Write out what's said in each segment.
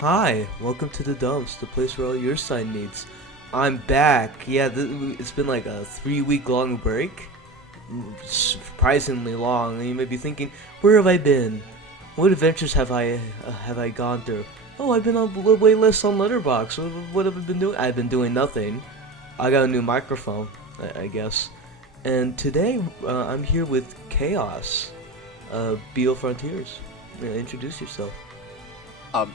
Hi, welcome to the Dumps, the place where all your sign needs. I'm back. Yeah, it's been like a 3 week long break. Surprisingly long. And you may be thinking, where have I been? What adventures have I gone through? Oh, I've been on wait lists on Letterboxd. What have I been doing? I've been doing nothing. I got a new microphone, I guess. And today, I'm here with Chaos, Beetle Frontiers. Introduce yourself. Um,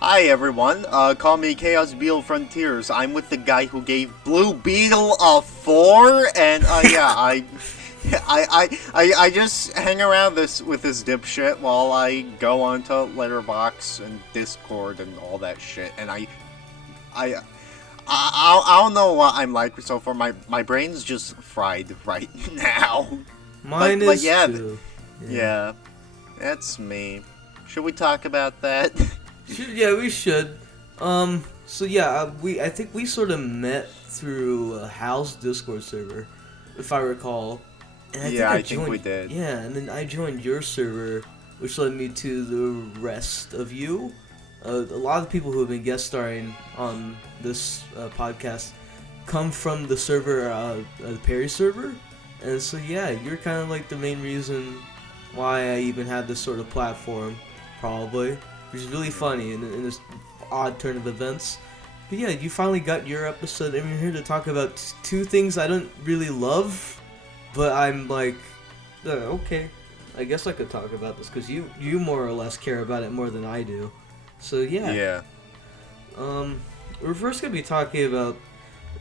Hi everyone, call me ChaosBeetleFrontiers. I'm with the guy who gave Blue Beetle a 4, and yeah, I just hang around with this dipshit while I go onto Letterboxd and Discord and all that shit, and I don't know what I'm like so far. My brain's just fried right now. Mine but is yeah, too. yeah, that's me. Should we talk about that? Yeah, we should. So yeah, I think we sort of met through Hal's Discord server, if I recall. And I think we did. Yeah, and then I joined your server, which led me to the rest of you. A lot of people who have been guest starring on this podcast come from the server, the Perry server, and so yeah, you're kind of like the main reason why I even had this sort of platform, probably. Which is really funny in this odd turn of events. But yeah, you finally got your episode, and we're here to talk about two things I don't really love, but I'm like, okay, I guess I could talk about this, because you more or less care about it more than I do. So yeah. Yeah. We're first going to be talking about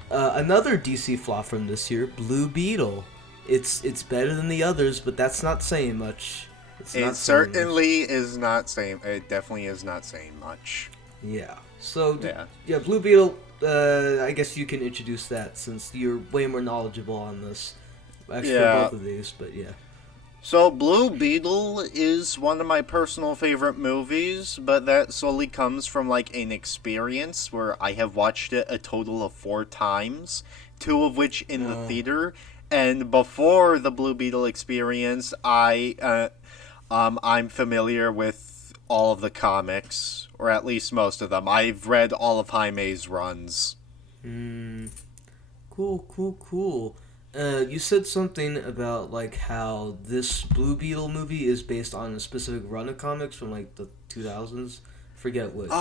another DC flop from this year, Blue Beetle. It's better than the others, but that's not saying much. It certainly is not saying. It definitely is not saying much. Yeah. So yeah, Blue Beetle. I guess you can introduce that since you're way more knowledgeable on this. Actually, for both of these, but yeah. So Blue Beetle is one of my personal favorite movies, but that solely comes from like an experience where I have watched it a total of 4 times, 2 of which in the theater. And before the Blue Beetle experience, I'm familiar with all of the comics, or at least most of them. I've read all of Jaime's runs. Cool. You said something about like how this Blue Beetle movie is based on a specific run of comics from like the 2000s. Forget which.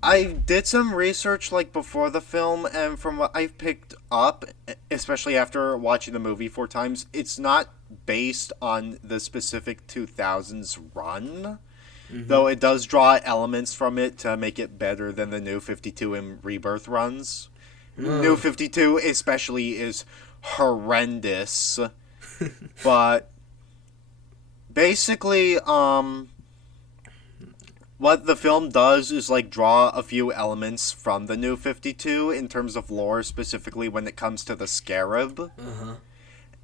I did some research like before the film, and from what I've picked up, especially after watching the movie 4 times, it's not based on the specific 2000s run, though it does draw elements from it to make it better than the New 52 and Rebirth runs. New 52 especially is horrendous, but basically, what the film does is like draw a few elements from the New 52 in terms of lore, specifically when it comes to the Scarab.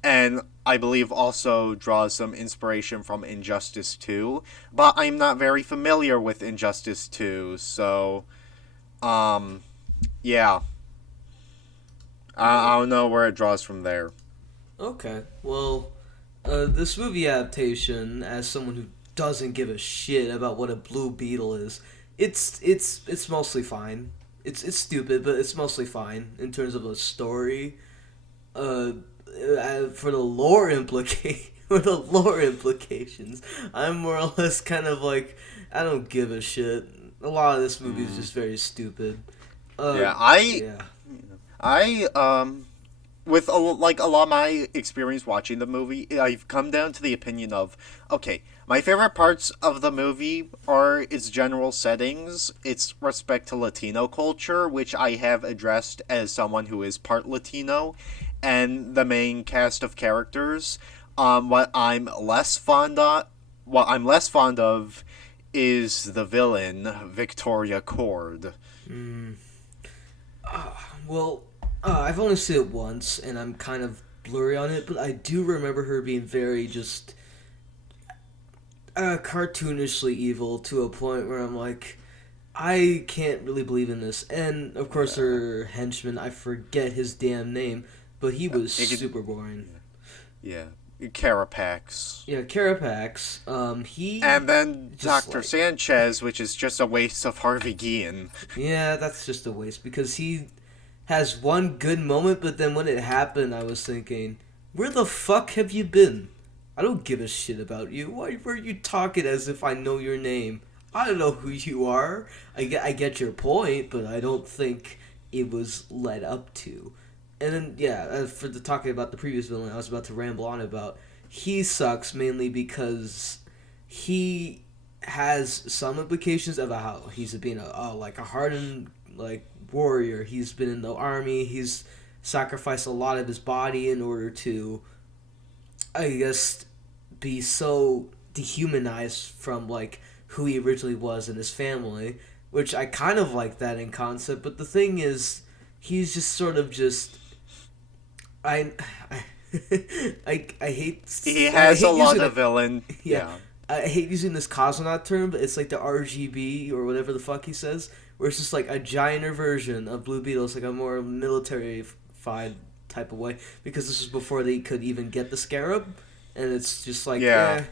And I believe also draws some inspiration from Injustice 2. But I'm not very familiar with Injustice 2, so yeah. I don't know where it draws from there. Okay. Well, this movie adaptation, as someone who doesn't give a shit about what a Blue Beetle is, it's mostly fine. It's stupid, but it's mostly fine in terms of a story. For the lore implications, I'm more or less kind of like, I don't give a shit. A lot of this movie is just very stupid. With a lot of my experience watching the movie, I've come down to the opinion of, okay, my favorite parts of the movie are its general settings, its respect to Latino culture, which I have addressed as someone who is part Latino, and the main cast of characters. What I'm less fond of is the villain, Victoria Cord. I've only seen it once, and I'm kind of blurry on it, but I do remember her being very just cartoonishly evil to a point where I'm like, I can't really believe in this. And, of course, her henchman, I forget his damn name, but he was super boring. Yeah. Carapax. Yeah, Carapax. He And then just Dr. like Sanchez, which is just a waste of Harvey Guillen. yeah, that's just a waste because he has one good moment, but then when it happened, I was thinking, where the fuck have you been? I don't give a shit about you. Why were you talking as if I know your name? I don't know who you are. I get your point, but I don't think it was led up to. And then, yeah, for the talking about the previous villain, I was about to ramble on about. He sucks mainly because he has some implications of how he's being like a hardened like warrior. He's been in the army. He's sacrificed a lot of his body in order to, I guess, be so dehumanized from like who he originally was and his family, which I kind of like that in concept. But the thing is, he's just sort of just I I hate. He has I a hate lot using of villain. yeah. I hate using this cosmonaut term, but it's like the RGB or whatever the fuck he says, where it's just like a gianter version of Blue Beetle. It's like a more military-fied type of way, because this was before they could even get the Scarab, and it's just like, Yeah.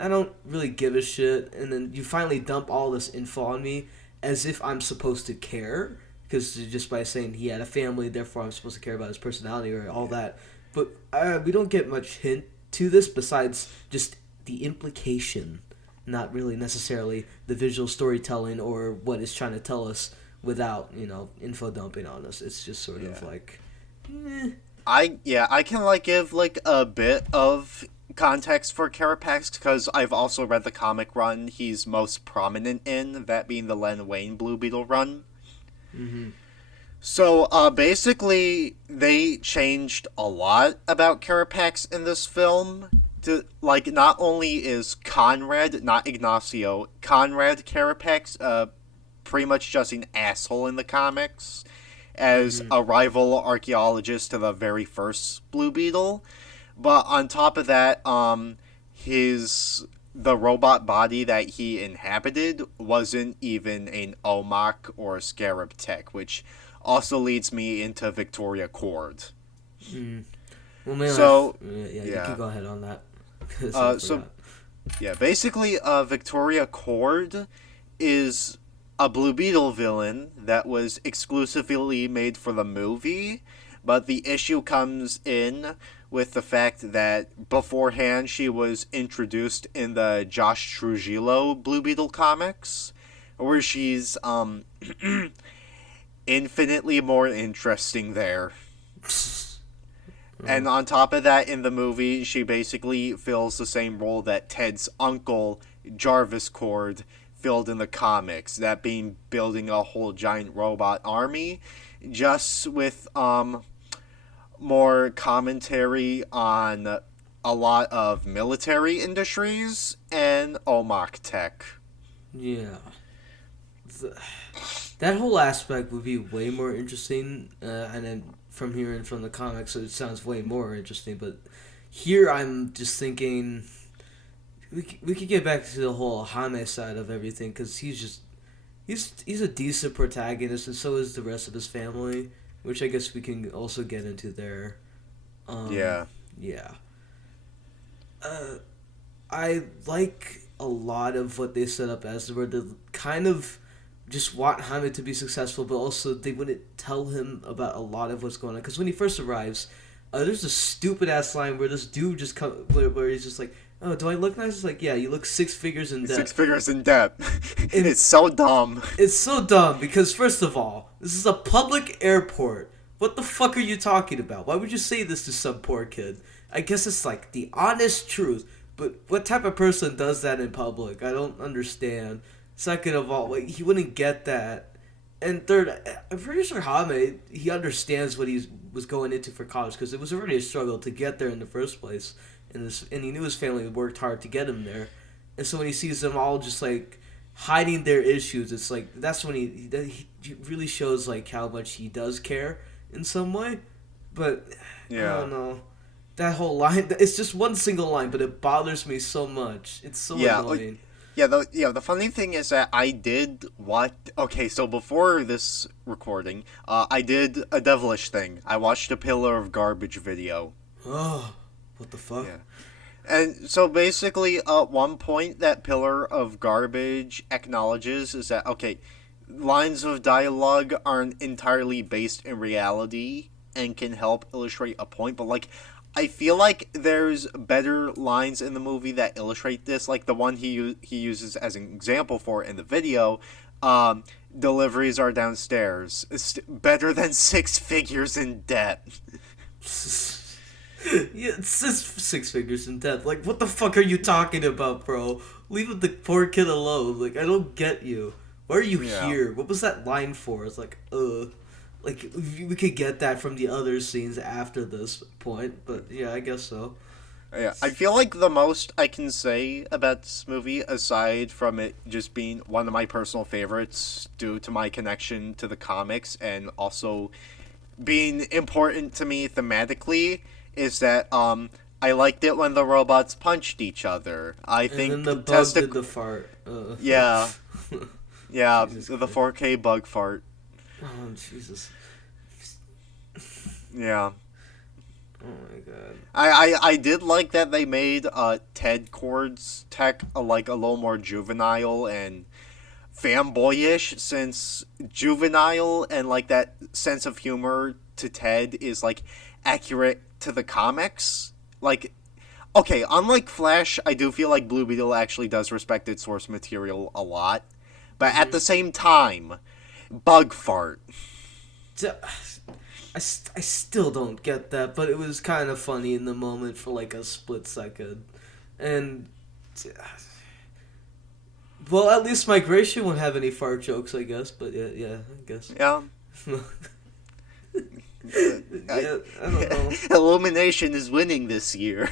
I don't really give a shit, and then you finally dump all this info on me as if I'm supposed to care, because just by saying he had a family, therefore I'm supposed to care about his personality or all that. But we don't get much hint to this besides just the implication, not really necessarily the visual storytelling or what it's trying to tell us without, info dumping on us. It's just sort of like, I can like give like a bit of context for Carapax because I've also read the comic run he's most prominent in, that being the Len Wein Blue Beetle run. mm-hmm. So basically they changed a lot about Carapax in this film. Like, not only is Conrad, not Ignacio, Conrad Carapax pretty much just an asshole in the comics as a rival archaeologist to the very first Blue Beetle. But on top of that, the robot body that he inhabited wasn't even an OMAC or Scarab tech, which also leads me into Victoria Cord. Well, man, So, you can go ahead on that. Basically, Victoria Cord is a Blue Beetle villain that was exclusively made for the movie, but the issue comes in with the fact that beforehand she was introduced in the Josh Trujillo Blue Beetle comics, where she's infinitely more interesting there. And on top of that, in the movie, she basically fills the same role that Ted's uncle, Jarvis Cord, filled in the comics, that being building a whole giant robot army, just with more commentary on a lot of military industries and OMAC tech. Yeah. That whole aspect would be way more interesting, and then from hearing from the comics, it sounds way more interesting. But here, I'm just thinking we could get back to the whole Jaime side of everything, because he's a decent protagonist, and so is the rest of his family, which I guess we can also get into there. Yeah. I like a lot of what they set up as, where they kind of just want Jaime to be successful, but also they wouldn't tell him about a lot of what's going on. Because when he first arrives, there's a stupid ass line where this dude just where he's just like, "Oh, do I look nice?" It's like, "Yeah, you look 6 figures in debt." 6 figures in debt. It's so dumb. It's so dumb because first of all, this is a public airport. What the fuck are you talking about? Why would you say this to some poor kid? I guess it's like the honest truth. But what type of person does that in public? I don't understand. Second of all, like, he wouldn't get that. And third, I'm pretty sure Jaime, he understands what he was going into for college, because it was already a struggle to get there in the first place. And he knew his family worked hard to get him there. And so when he sees them all just, like, hiding their issues, it's like, that's when he really shows, like, how much he does care in some way. But, yeah. I don't know. That whole line, it's just one single line, but it bothers me so much. It's so annoying. The funny thing is that I did watch... Okay, so before this recording, I did a devilish thing. I watched a Pillar of Garbage video. Oh, what the fuck? Yeah. And so basically, one point that Pillar of Garbage acknowledges is that, okay, lines of dialogue aren't entirely based in reality and can help illustrate a point, but like, I feel like there's better lines in the movie that illustrate this, like the one he uses as an example for it in the video. Um, Deliveries are downstairs. It's better than six figures in debt. Yeah, it's just six figures in debt. Like, what the fuck are you talking about, bro? Leave the poor kid alone. Like, I don't get you. Why are you Yeah. here? What was that line for? It's like, like we could get that from the other scenes after this point, but yeah, I guess so. Yeah, I feel like the most I can say about this movie, aside from it just being one of my personal favorites due to my connection to the comics and also being important to me thematically, is that I liked it when the robots punched each other. I And then think the bug did the fart. Yeah, yeah, Jesus the Christ. 4K bug fart. Oh Jesus. Yeah. Oh my god. I did like that they made Ted Kord's tech like a little more juvenile and fanboyish, since juvenile and like that sense of humor to Ted is like accurate to the comics. Like, okay, unlike Flash, I do feel like Blue Beetle actually does respect its source material a lot, but at the same time, bug fart. So, I still don't get that, but it was kind of funny in the moment for like a split second. And, well, at least Migration won't have any fart jokes, I guess, but yeah, I guess. Yeah. Yeah, I don't know. Illumination is winning this year.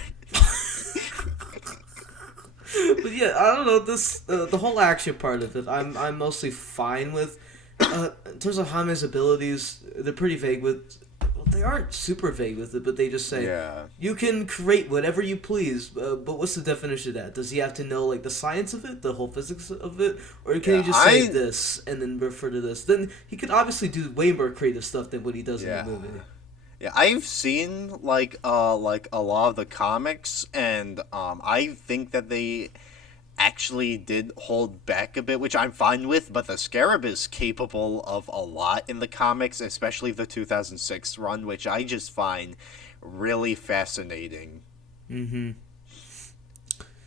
But yeah, I don't know, this, the whole action part of it, I'm mostly fine with. In terms of Jaime's abilities, they're pretty vague with. Well, they aren't super vague with it, but they just say Yeah. you can create whatever you please. But what's the definition of that? Does he have to know like the science of it, the whole physics of it, or can he just say this and then refer to this? Then he could obviously do way more creative stuff than what he does Yeah. in the movie. Yeah, I've seen like a lot of the comics, and I think that they actually did hold back a bit, which I'm fine with, but the Scarab is capable of a lot in the comics, especially the 2006 run, which I just find really fascinating. Mm-hmm.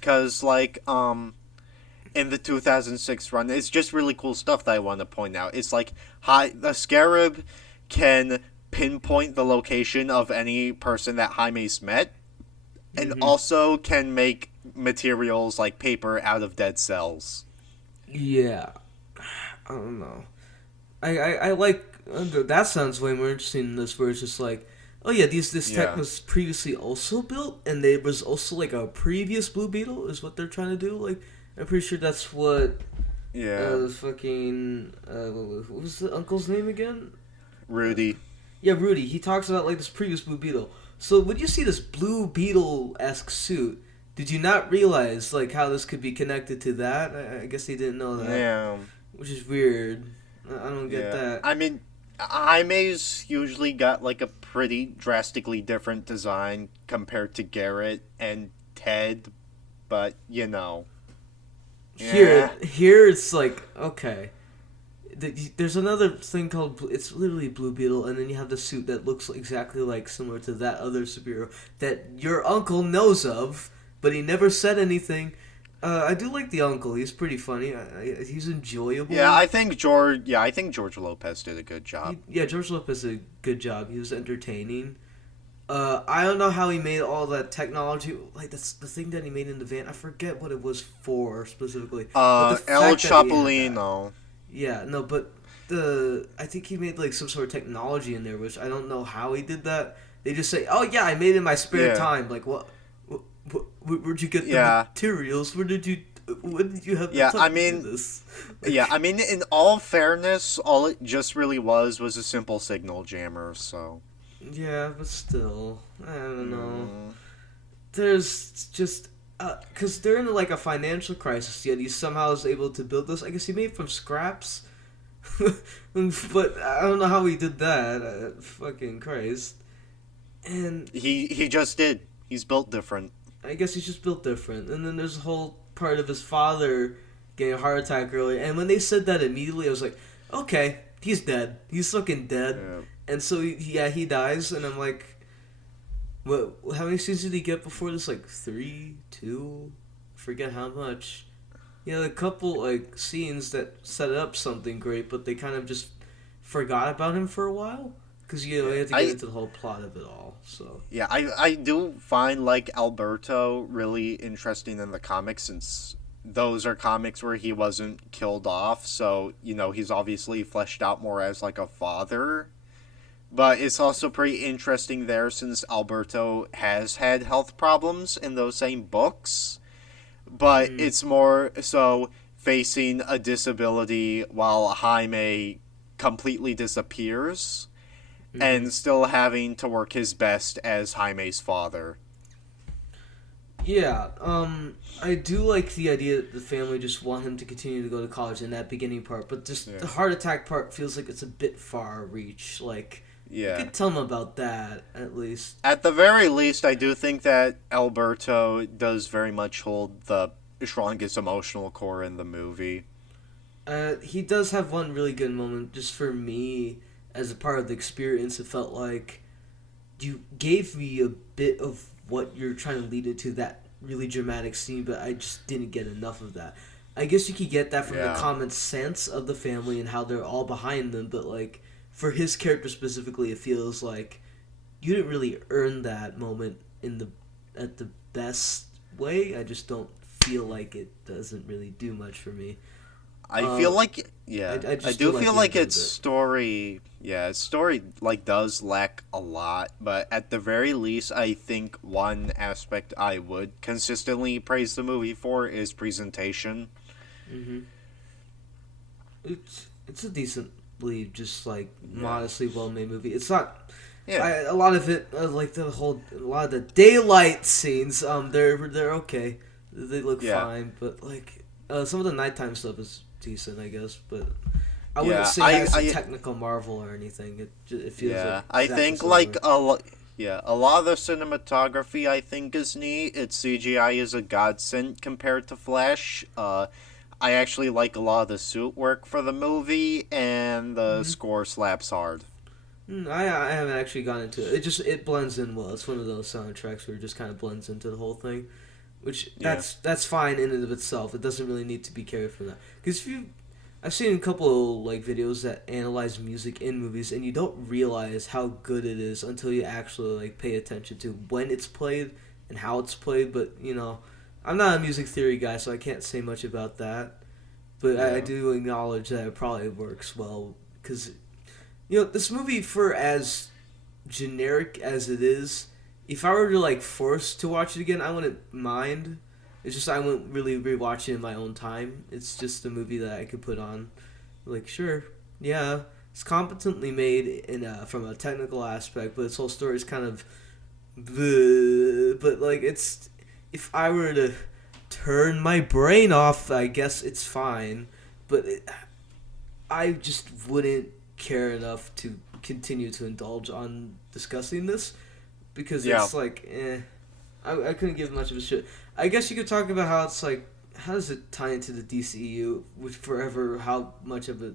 Cuz like in the 2006 run, it's just really cool stuff that I want to point out. It's like the Scarab can pinpoint the location of any person that Jaime's met, and also can make materials like paper out of dead cells. Yeah, I don't know. I like that sounds way more interesting than this, where it's just like, oh yeah, this tech Yeah. was previously also built, and there was also like a previous Blue Beetle is what they're trying to do. Like, I'm pretty sure that's what Yeah. fucking what was the uncle's name again? Rudy. Yeah, Rudy. He talks about like this previous Blue Beetle. So when you see this Blue Beetle-esque suit, did you not realize like how this could be connected to that? I guess he didn't know that, Yeah. which is weird. I don't get that. I mean, Jaime's usually got like a pretty drastically different design compared to Garrett and Ted, but you know. Here it's like, okay. There's another thing called, it's literally Blue Beetle, and then you have the suit that looks exactly like similar to that other superhero that your uncle knows of, but he never said anything. I do like the uncle. He's pretty funny. He's enjoyable. Yeah, I think George Lopez did a good job. George Lopez did a good job. He was entertaining. I don't know how he made all that technology. Like, that's the thing that he made in the van. I forget what it was for specifically. But the El fact that he had that- Chapolino. Yeah, no, but I think he made like some sort of technology in there, which I don't know how he did that. They just say, "Oh yeah, I made it in my spare Yeah. time." Like, where'd you get the Yeah. materials? When did you have the Yeah, time I to mean- do this? Yeah, I mean, in all fairness, all it just really was a simple signal jammer, so. Yeah, but still, I don't know. Mm. There's just because they're in like a financial crisis, yet he somehow is able to build this. I guess he made it from scraps, but I don't know how he did that. Fucking Christ! And He just did. He's built different. I guess he's just built different. And then there's a whole part of his father getting a heart attack earlier. And when they said that immediately, I was like, okay, he's dead. He's fucking dead. Yeah. And so, he dies. And I'm like, what? How many scenes did he get before this? Like 3, 2? Forget how much. A couple, like, scenes that set up something great, but they kind of just forgot about him for a while. Because, you have to get into the whole plot of it all, so... Yeah, I do find, like, Alberto really interesting in the comics, since those are comics where he wasn't killed off, so, he's obviously fleshed out more as, like, a father. But it's also pretty interesting there, since Alberto has had health problems in those same books. But it's more so facing a disability while Jaime completely disappears, and still having to work his best as Jaime's father. Yeah, I do like the idea that the family just want him to continue to go to college in that beginning part, but just the heart attack part feels like it's a bit far reach. Like, you could tell him about that, at least. At the very least, I do think that Alberto does very much hold the strongest emotional core in the movie. He does have one really good moment, just for me, as a part of the experience. It felt like you gave me a bit of what you're trying to lead into that really dramatic scene, but I just didn't get enough of that. I guess you could get that from the common sense of the family and how they're all behind them, but like for his character specifically, it feels like you didn't really earn that moment at the best way. I just don't feel like it doesn't really do much for me. I feel like I do feel like its story like does lack a lot, but at the very least, I think one aspect I would consistently praise the movie for is presentation. It's a decently just like modestly well made movie. It's not. A lot of it, like a lot of the daylight scenes, they're okay. They look fine, but like some of the nighttime stuff is decent, I guess, but I wouldn't say it's a technical marvel or anything. It feels like I think like a lot of the cinematography I think is neat. Its CGI is a godsend compared to Flash. I actually like a lot of the suit work for the movie, and the score slaps hard. I haven't actually gone into it. It blends in well. It's one of those soundtracks where it just kind of blends into the whole thing. Which that's fine in and of itself. It doesn't really need to be carried from that. Because I've seen a couple like videos that analyze music in movies, and you don't realize how good it is until you actually like pay attention to when it's played and how it's played. But I'm not a music theory guy, so I can't say much about that. But I do acknowledge that it probably works well because this movie, for as generic as it is. If I were to like forced to watch it again, I wouldn't mind. It's just I wouldn't really rewatch it in my own time. It's just a movie that I could put on, like sure, it's competently made from a technical aspect, but its whole story is kind of, bleh, but like it's if I were to turn my brain off, I guess it's fine, but I just wouldn't care enough to continue to indulge on discussing this. Because it's like, I couldn't give much of a shit. I guess you could talk about how it's like, how does it tie into the DCEU, which forever, how much of a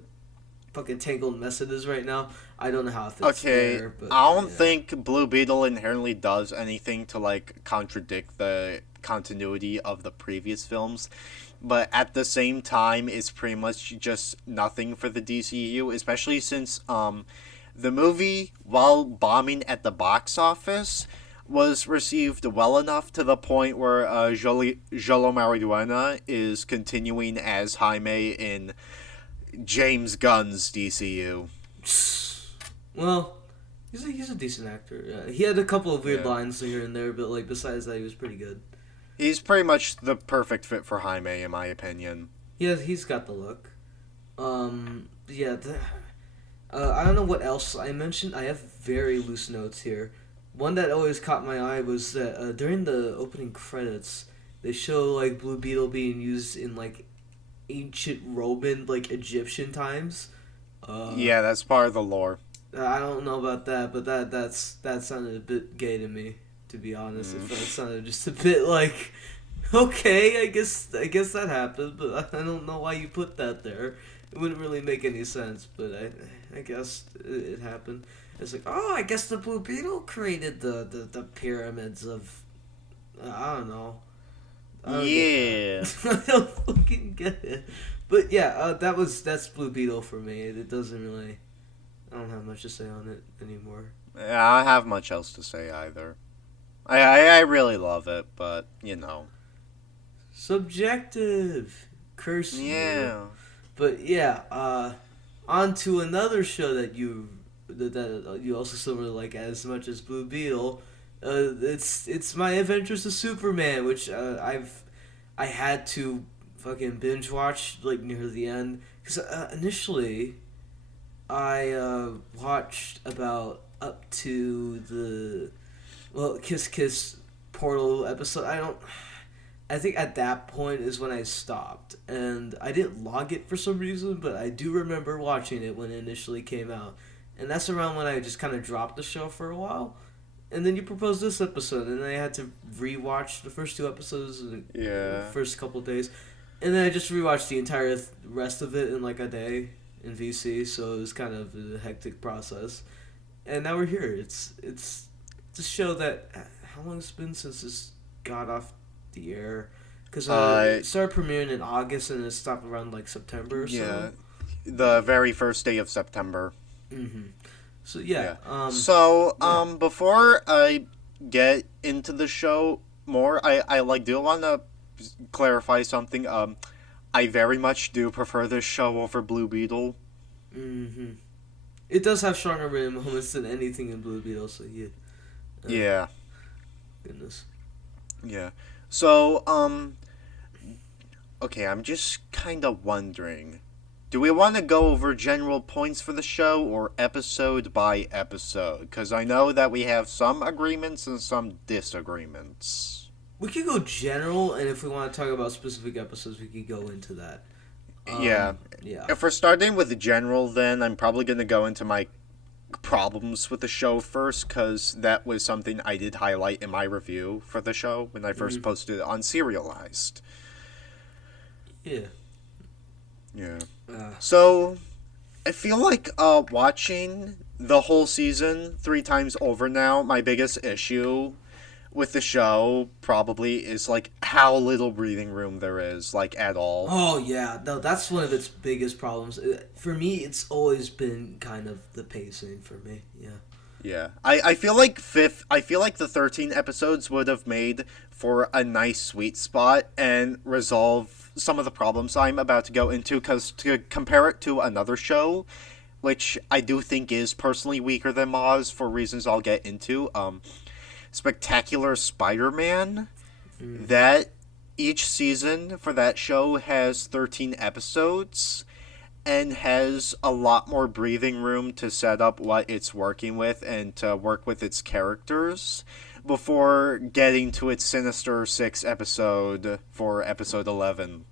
fucking tangled mess it is right now. I don't know how it fits there. But, I don't think Blue Beetle inherently does anything to like contradict the continuity of the previous films. But at the same time, it's pretty much just nothing for the DCEU, especially since, the movie, while bombing at the box office, was received well enough to the point where Jolo Mariduena is continuing as Jaime in James Gunn's DCU. Well, he's a decent actor. Yeah. He had a couple of weird lines here and there, but like besides that, he was pretty good. He's pretty much the perfect fit for Jaime, in my opinion. Yeah, he's got the look. I don't know what else I mentioned. I have very loose notes here. One that always caught my eye was that during the opening credits, they show like Blue Beetle being used in like ancient Roman, like Egyptian times. That's part of the lore. I don't know about that, but that sounded a bit gay to me. To be honest, it sounded just a bit like, okay, I guess that happened, but I don't know why you put that there. It wouldn't really make any sense, but I guess it happened. It's like, oh, I guess the Blue Beetle created the pyramids of, I don't know. I don't Yeah. get that. I don't fucking get it. But yeah, that's Blue Beetle for me. It doesn't really, I don't have much to say on it anymore. Yeah, I don't have much else to say either. I really love it, but, Subjective. Curse you. Yeah. But yeah, on to another show that you also still really like as much as Blue Beetle. It's My Adventures of Superman, which I had to fucking binge watch like near the end because initially I watched about up to the Kiss Kiss Portal episode. I think at that point is when I stopped, and I didn't log it for some reason, but I do remember watching it when it initially came out, and that's around when I just kind of dropped the show for a while, and then you proposed this episode, and I had to rewatch the first two episodes in the first couple of days, and then I just rewatched the entire rest of it in like a day in VC, so it was kind of a hectic process, and now we're here. It's a show that, how long has it been since this got off the air? Because it started premiering in August and it stopped around like September or so. Yeah, the very first day of September. Mm-hmm. So yeah. Before I get into the show more, I do want to clarify something. I very much do prefer this show over Blue Beetle. Mm-hmm. It does have stronger rhythm moments than anything in Blue Beetle, so yeah. Yeah. Goodness. Yeah. So, okay, I'm just kind of wondering, do we want to go over general points for the show or episode by episode? Because I know that we have some agreements and some disagreements. We could go general, and if we want to talk about specific episodes, we could go into that. Yeah. If we're starting with the general, then I'm probably going to go into my problems with the show first, because that was something I did highlight in my review for the show when I first posted it on Serialized. Yeah. So I feel like watching the whole season 3 times over now, my biggest issue with the show probably is like how little breathing room there is, like, at all. Oh yeah, no, that's one of its biggest problems. For me, it's always been kind of the pacing for me. Yeah. I feel like the 13 episodes would have made for a nice sweet spot and resolve some of the problems I'm about to go into, because to compare it to another show, which I do think is personally weaker than Moz for reasons I'll get into, Spectacular Spider-Man, that each season for that show has 13 episodes and has a lot more breathing room to set up what it's working with and to work with its characters before getting to its Sinister 6 episode for episode 11.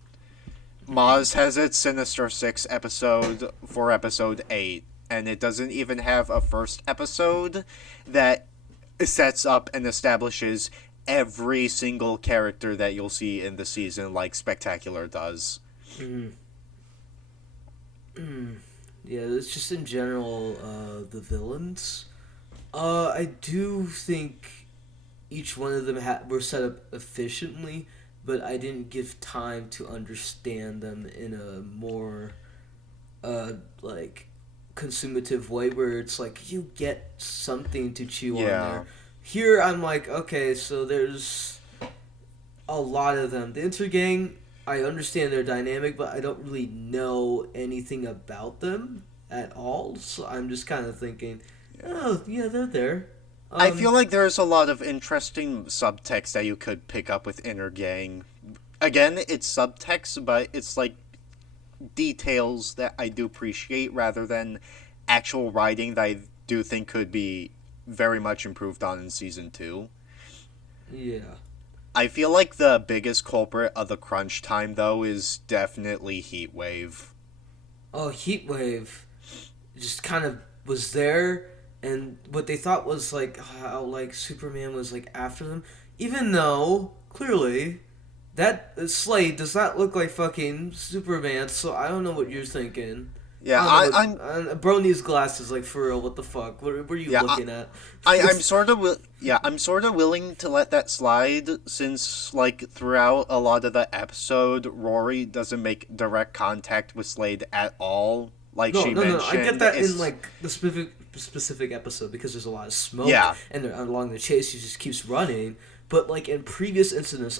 Moz has its Sinister 6 episode for episode 8, and it doesn't even have a first episode that sets up and establishes every single character that you'll see in the season like Spectacular does. Yeah, it's just in general, the villains. I do think each one of them were set up efficiently, but I didn't give time to understand them in a more, like, consumative way where it's like you get something to chew on there. Here I'm like, okay, so there's a lot of them. The Intergang, I understand their dynamic, but I don't really know anything about them at all. So I'm just kind of thinking, oh yeah, they're there. I feel like there's a lot of interesting subtext that you could pick up with Intergang. Again, it's subtext, but it's like details that I do appreciate rather than actual writing that I do think could be very much improved on in season 2. Yeah. I feel like the biggest culprit of the crunch time, though, is definitely Heatwave. Oh, Heatwave just kind of was there and what they thought was like how like Superman was like after them, even though clearly that Slade does not look like fucking Superman. So I don't know what you're thinking. Yeah, I don't I'm know. Bro needs glasses, like for real. What the fuck? What are you yeah, looking at? I'm sort of I'm sort of willing to let that slide since like throughout a lot of the episode, Rory doesn't make direct contact with Slade at all. Like No, she no, no, no. I get mentioned, that in it's like the specific episode because there's a lot of smoke, yeah, and along the chase he just keeps running. But like in previous incidents,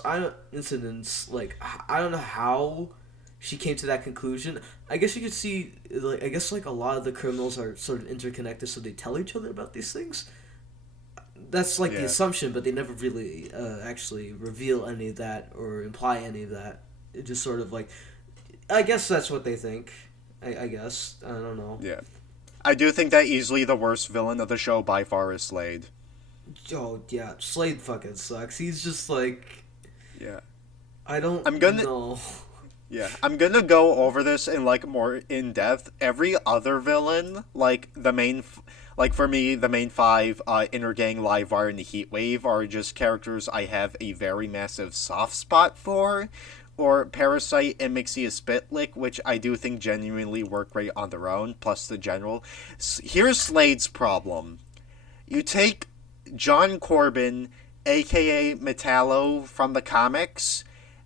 like I don't know how she came to that conclusion. I guess you could see, like I guess like a lot of the criminals are sort of interconnected, so they tell each other about these things. That's like the yeah. assumption, but they never really actually reveal any of that or imply any of that. It just sort of like, I guess that's what they think. I guess I don't know. Yeah. I do think that easily the worst villain of the show by far is Slade. Oh yeah, Slade fucking sucks. He's just like Yeah. I don't I'm gonna know. Yeah, I'm gonna go over this in like more in depth. Every other villain, like the main, like for me, the main five, Inner Gang, Livewire, and Heatwave are just characters I have a very massive soft spot for, or Parasite and Mixia Spitlick, which I do think genuinely work great on their own. Plus the general. Here's Slade's problem: you take John Corbin, aka Metallo, from the comics,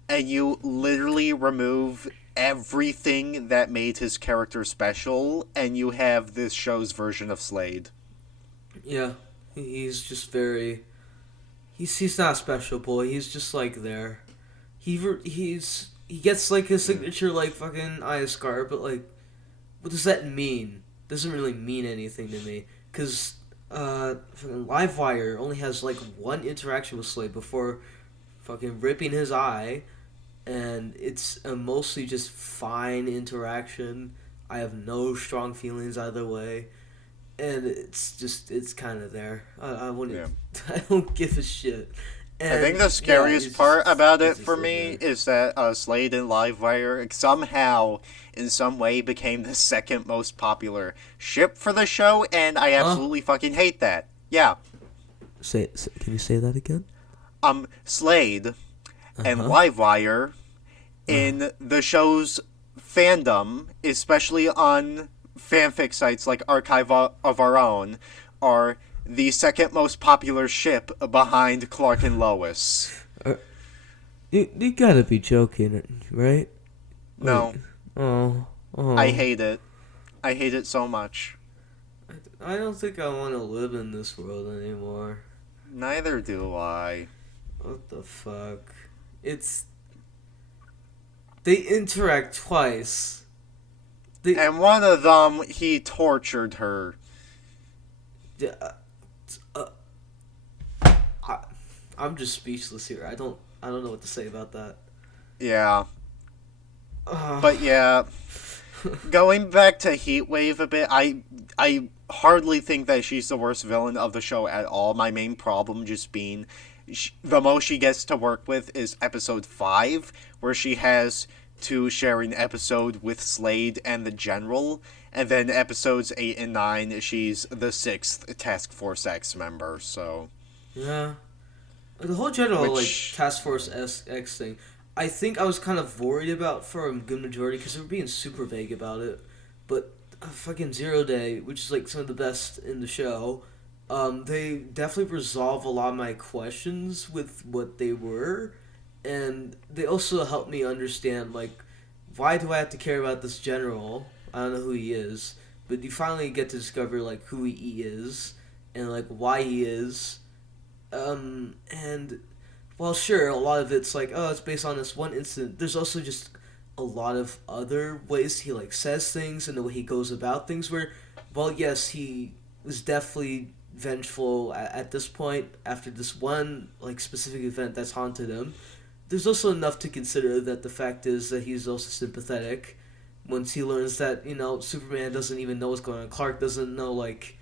and you literally remove everything that made his character special, and you have this show's version of Slade. Yeah, he's just very. He's not a special boy. He's just like there. He gets like his signature like fucking eye scar, but like, what does that mean? Doesn't really mean anything to me. Cause fucking Livewire only has like one interaction with Slade before fucking ripping his eye, and it's a mostly just fine interaction. I have no strong feelings either way, and it's kind of there. I wouldn't. Yeah. I don't give a shit. I And think the yeah, scariest part about it he's for just me there. is that Slade and Livewire somehow, in some way, became the second most popular ship for the show, and I Huh? absolutely fucking hate that. Yeah. Can you say that again? Slade and Uh-huh. Livewire Uh, in the show's fandom, especially on fanfic sites like Archive of Our Own, are the second most popular ship behind Clark and Lois. you gotta be joking, right? No, Like, oh, I oh. hate it. I hate it so much. I don't think I want to live in this world anymore. Neither do I. What the fuck? It's they interact twice. They And one of them, he tortured her. uh, uh, I, I'm just speechless here. I don't know what to say about that. Yeah. Uh, But yeah, going back to Heatwave a bit, I hardly think that she's the worst villain of the show at all. My main problem just being the most she gets to work with is episode 5, where she has to share an episode with Slade and the General, and then episodes 8 and 9, she's the 6th Task Force X member, so... yeah. The whole general Which... like Task Force X thing, I think I was kind of worried about for a good majority because they were being super vague about it. But fucking Zero Day, which is like some of the best in the show, they definitely resolve a lot of my questions with what they were, and they also helped me understand like why do I have to care about this general? I don't know who he is, but you finally get to discover like who he is and like why he is. And well, sure, a lot of it's like, oh, it's based on this one incident. There's also just a lot of other ways he like says things and the way he goes about things. Where, well, yes, he was definitely vengeful at this point after this one like specific event that's haunted him. There's also enough to consider that the fact is that he's also sympathetic. Once he learns that Superman doesn't even know what's going on, Clark doesn't know like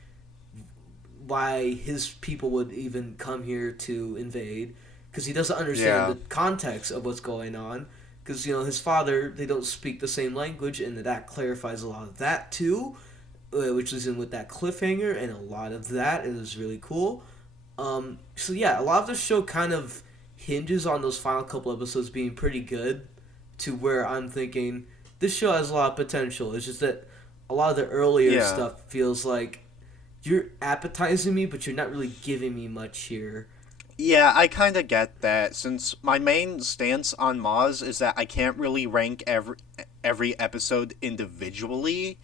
why his people would even come here to invade because he doesn't understand Yeah. the context of what's going on because his father, they don't speak the same language, and that clarifies a lot of that too. which is in with that cliffhanger, and a lot of that is really cool. So yeah, a lot of the show kind of hinges on those final couple episodes being pretty good, to where I'm thinking this show has a lot of potential. It's just that a lot of the earlier Yeah. stuff feels like you're appetizing me, but you're not really giving me much here. Yeah, I kind of get that, since my main stance on Moz is that I can't really rank every episode individually,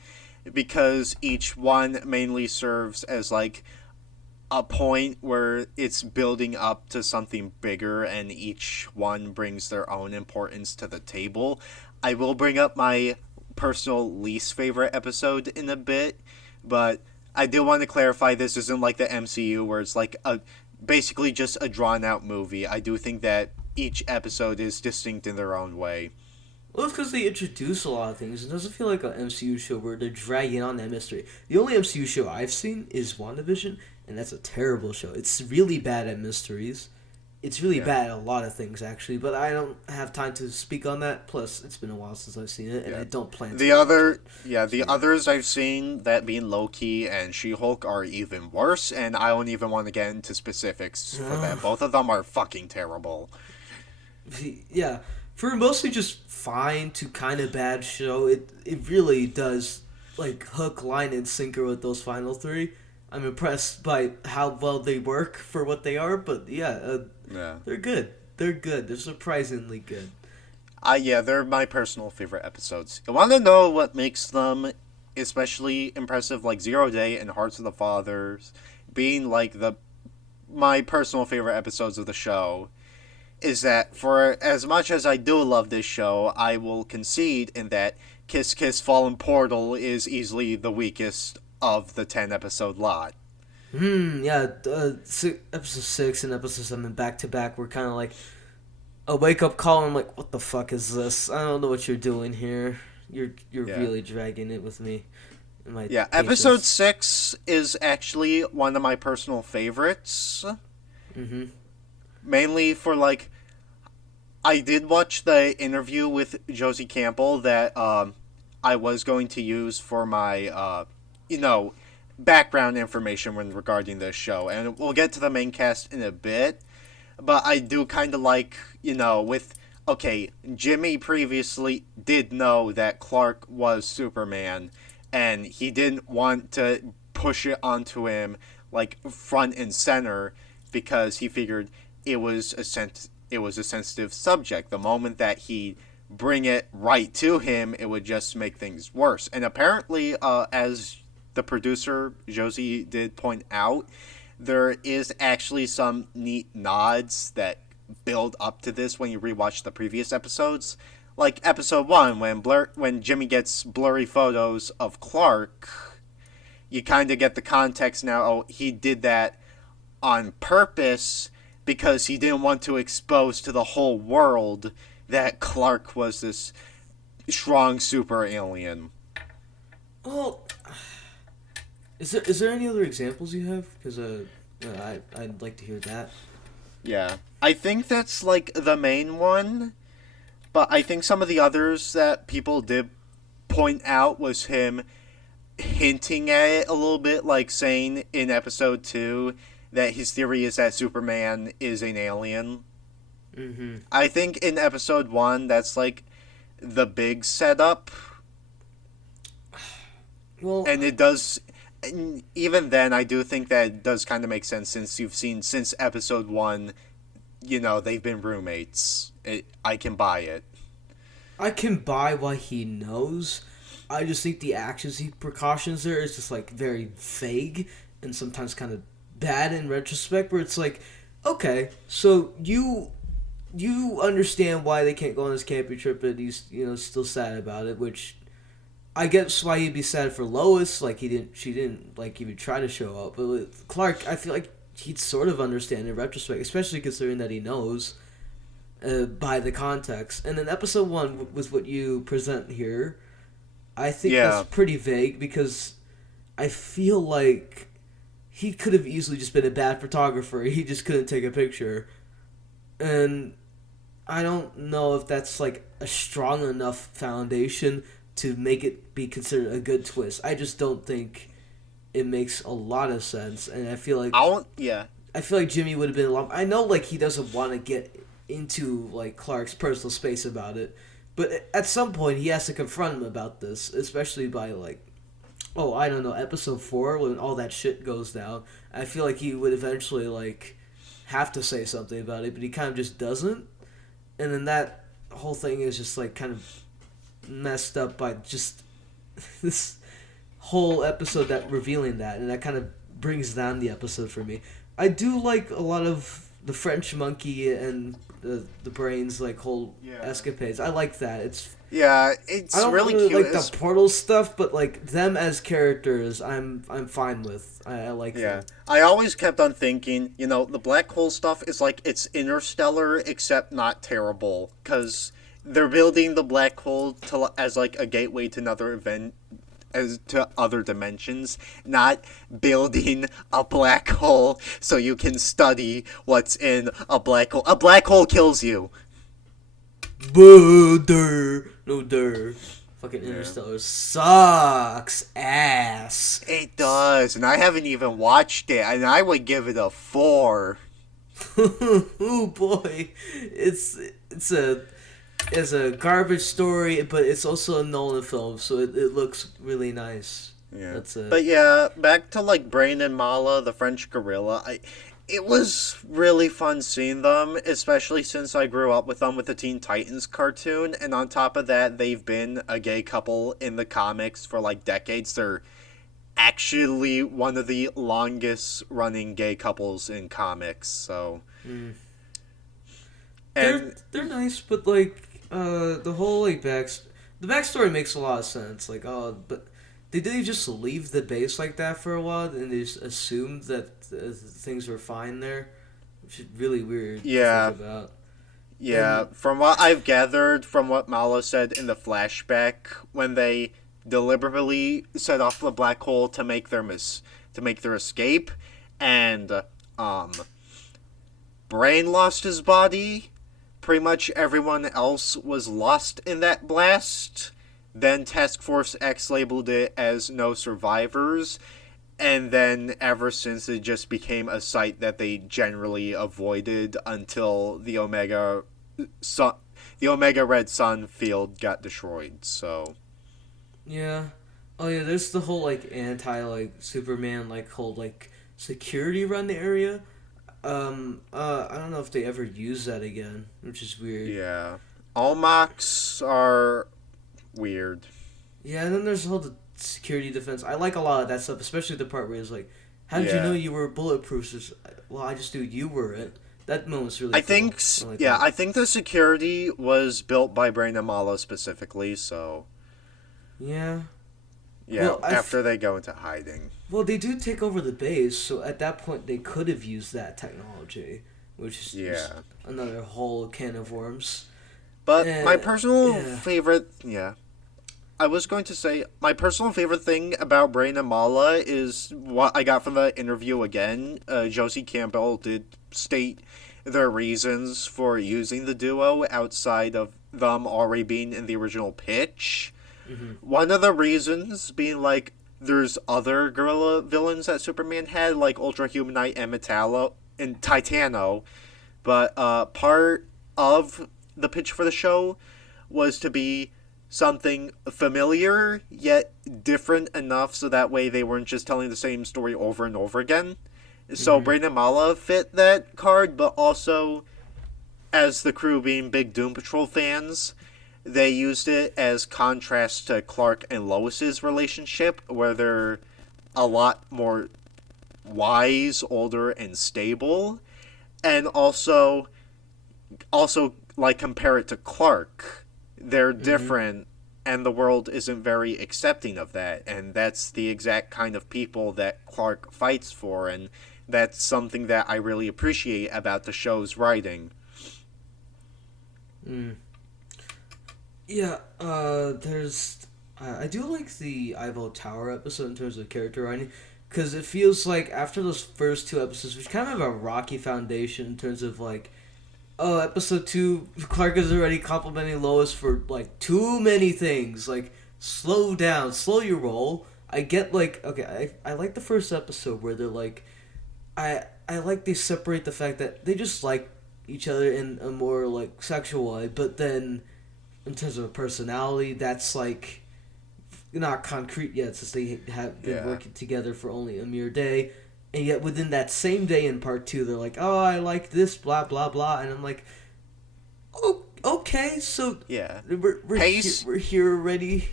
because each one mainly serves as like a point where it's building up to something bigger, and each one brings their own importance to the table. I will bring up my personal least favorite episode in a bit, but I do want to clarify this isn't like the MCU where it's like a basically just a drawn out movie. I do think that each episode is distinct in their own way. Well, it's because they introduce a lot of things. It doesn't feel like an MCU show where they're dragging on that mystery. The only MCU show I've seen is WandaVision, and that's a terrible show. It's really bad at mysteries. It's really Yeah. bad at a lot of things, actually, but I don't have time to speak on that. Plus, it's been a while since I've seen it, and Yeah. I don't plan to The watch other, it. yeah, the So, others I've seen, that being Loki and She-Hulk, are even worse, and I don't even want to get into specifics for that. Both of them are fucking terrible. yeah, for a mostly just fine to kind of bad show, it really does like hook, line, and sinker with those final three. I'm impressed by how well they work for what they are, but yeah, Yeah. they're good. They're good. They're surprisingly good. Yeah, they're my personal favorite episodes. You want to know what makes them especially impressive, like Zero Day and Hearts of the Fathers, being like the my personal favorite episodes of the show, is that for as much as I do love this show, I will concede in that Kiss Kiss Fallen Portal is easily the weakest of the 10 episode lot. Yeah, episode 6 and episode 7 back to back were kind of like a wake up call. And I'm like, what the fuck is this? I don't know what you're doing here. You're Yeah. really dragging it with me. And my Yeah, patience. episode 6 is actually one of my personal favorites. Mm-hmm. Mainly for like, I did watch the interview with Josie Campbell that I was going to use for my background information when regarding this show, and we'll get to the main cast in a bit. But I do kind of like, with okay, Jimmy previously did know that Clark was Superman, and he didn't want to push it onto him like front and center, because he figured it was a sensitive subject. The moment that he bring it right to him, it would just make things worse. And apparently, as the producer Josie did point out, there is actually some neat nods that build up to this when you rewatch the previous episodes. Like episode 1, when Jimmy gets blurry photos of Clark, you kind of get the context now. Oh, he did that on purpose because he didn't want to expose to the whole world that Clark was this strong super alien. Well, is there any other examples you have? Because I'd like to hear that. Yeah. I think that's like the main one, but I think some of the others that people did point out was him hinting at it a little bit, like saying in episode 2 that his theory is that Superman is an alien. Mm-hmm. I think in episode 1 that's like the big setup, Well, and it does. And even then, I do think that it does kind of make sense, since you've seen since episode 1, they've been roommates. I can buy it. I can buy why he knows. I just think the actions he precautions there is just like very vague and sometimes kind of bad in retrospect. Where it's like, okay, so you understand why they can't go on this camping trip, but he's still sad about it, which I guess why he'd be sad for Lois. Like she didn't like even try to show up. But with Clark, I feel like he'd sort of understand in retrospect, especially considering that he knows by the context. And then episode 1 was what you present here. I think that's pretty vague because I feel like he could have easily just been a bad photographer. He just couldn't take a picture. And I don't know if that's like a strong enough foundation to make it be considered a good twist. I just don't think it makes a lot of sense, and I feel like I feel like Jimmy would have been a lot. I know like he doesn't want to get into like Clark's personal space about it, but at some point he has to confront him about this, especially by like, oh, I don't know, episode 4 when all that shit goes down. I feel like he would eventually like have to say something about it, but he kind of just doesn't, and then that whole thing is just like kind of messed up by just this whole episode that revealing that, and that kind of brings down the episode for me. I do like a lot of the French monkey and the brains like whole escapades. I like that. It's I don't really cute. like the portal stuff, but like them as characters, I'm fine with. I like them. I always kept on thinking, the black hole stuff is like it's Interstellar, except not terrible, because they're building the black hole as like a gateway to another event, as to other dimensions, not building a black hole so you can study what's in a black hole. A black hole kills you. Boo, der. No, der. Fucking Interstellar sucks ass. It does, and I haven't even watched it, and I would give it a 4. Oh boy, it's a garbage story, but it's also a Nolan film, so it looks really nice. Yeah. That's it. But back to like Brain and Mala, the French gorilla. It was really fun seeing them, especially since I grew up with them with the Teen Titans cartoon, and on top of that, they've been a gay couple in the comics for like decades. They're actually one of the longest running gay couples in comics, so. And they're nice, but like the whole like the backstory makes a lot of sense. Like, but they didn't just leave the base like that for a while, and they just assumed that things were fine there, which is really weird. To think about. Yeah, from what I've gathered from what Mala said in the flashback, when they deliberately set off the black hole to make their escape, and Brain lost his body, pretty much everyone else was lost in that blast. Then Task Force X labeled it as no survivors, and then ever since it just became a site that they generally avoided until the Omega Red Sun field got destroyed. So yeah, there's the whole like anti like Superman like whole like security around the area. I don't know if they ever use that again, which is weird. Yeah, Almacs are weird. Yeah, and then there's all the security defense. I like a lot of that stuff, especially the part where it's like, how did you know you were bulletproof? Well, I just knew you were it. That moment's really cool. I think the security was built by Brain and Mala specifically, so. Yeah. Yeah, well, after they go into hiding. Well, they do take over the base, so at that point they could have used that technology, which is another whole can of worms. But my personal favorite, I was going to say, my personal favorite thing about Brain and Mala is what I got from the interview again. Josie Campbell did state their reasons for using the duo outside of them already being in the original pitch. Mm-hmm. One of the reasons being, like, there's other gorilla villains that Superman had, like Ultra Humanite and Titano, but part of the pitch for the show was to be something familiar, yet different enough so that way they weren't just telling the same story over and over again. So Brain and Mala fit that card, but also, as the crew being big Doom Patrol fans, they used it as contrast to Clark and Lois's relationship, where they're a lot more wise, older, and stable. And also like, compare it to Clark. They're different, and the world isn't very accepting of that. And that's the exact kind of people that Clark fights for, and that's something that I really appreciate about the show's writing. Yeah, there's... I do like the Eiffel Tower episode in terms of character writing, because it feels like after those first 2 episodes, which kind of have a rocky foundation in terms of, like, episode 2, Clark is already complimenting Lois for, like, too many things. Like, slow down, slow your roll. I get like okay, I like the first episode where they're like, I like they separate the fact that they just like each other in a more like sexual way, but then in terms of a personality, that's like not concrete yet since they have been working together for only a mere day. And yet within that same day in part 2, they're like, oh, I like this, blah, blah, blah. And I'm like, oh, okay, so we're here already.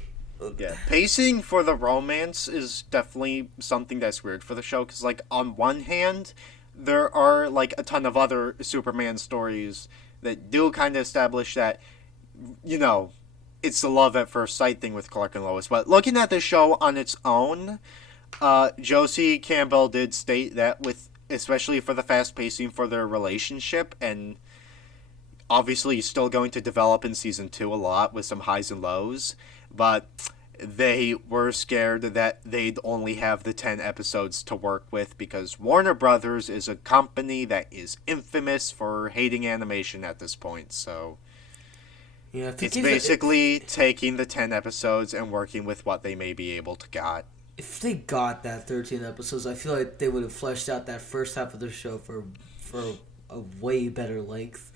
Yeah, pacing for the romance is definitely something that's weird for the show. Because, like, on one hand, there are, like, a ton of other Superman stories that do kind of establish that, you know, it's the love at first sight thing with Clark and Lois. But looking at the show on its own, Josie Campbell did state that with, especially for the fast pacing for their relationship, and obviously still going to develop in season 2 a lot with some highs and lows, but they were scared that they'd only have the 10 episodes to work with because Warner Brothers is a company that is infamous for hating animation at this point, so yeah, it's basically taking the 10 episodes and working with what they may be able to got. If they got that 13 episodes, I feel like they would have fleshed out that first half of the show for a way better length,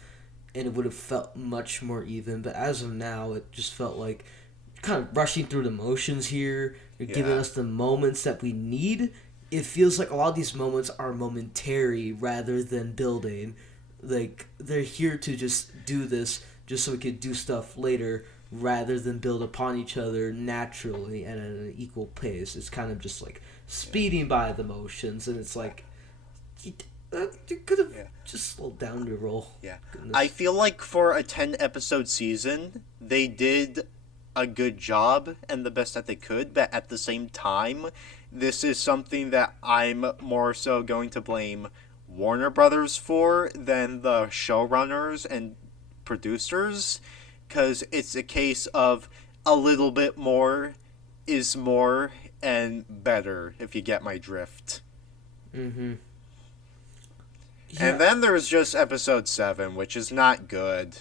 and it would have felt much more even. But as of now, it just felt like kind of rushing through the motions here. You're giving us the moments that we need. It feels like a lot of these moments are momentary rather than building. Like, they're here to just do this just so we could do stuff later rather than build upon each other naturally and at an equal pace. It's kind of just like speeding by the motions, and it's like you could have just slowed down your roll. Yeah. Goodness. I feel like for a 10-episode season, they did a good job and the best that they could, but at the same time, this is something that I'm more so going to blame Warner Brothers for than the showrunners and producers, because it's a case of a little bit more is more and better, if you get my drift. Mm-hmm. Yeah. And then there's just episode 7, which is not good.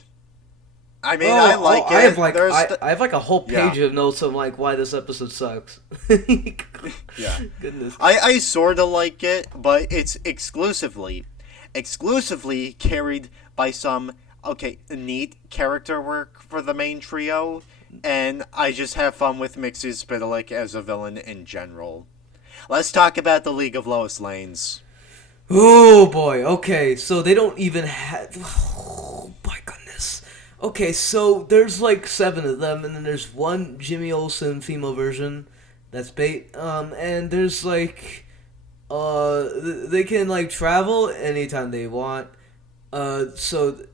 I mean, I like it. I have like a whole page of notes on like why this episode sucks. Yeah. Goodness. I sort of like it, but it's exclusively carried by some neat character work for the main trio, and I just have fun with Mixie Spitalik as a villain in general. Let's talk about the League of Lois Lanes. Oh boy. Okay, so they don't even have. Oh my goodness. Okay, so there's like 7 of them, and then there's one Jimmy Olson female version that's bait. And there's like, they can like travel anytime they want. So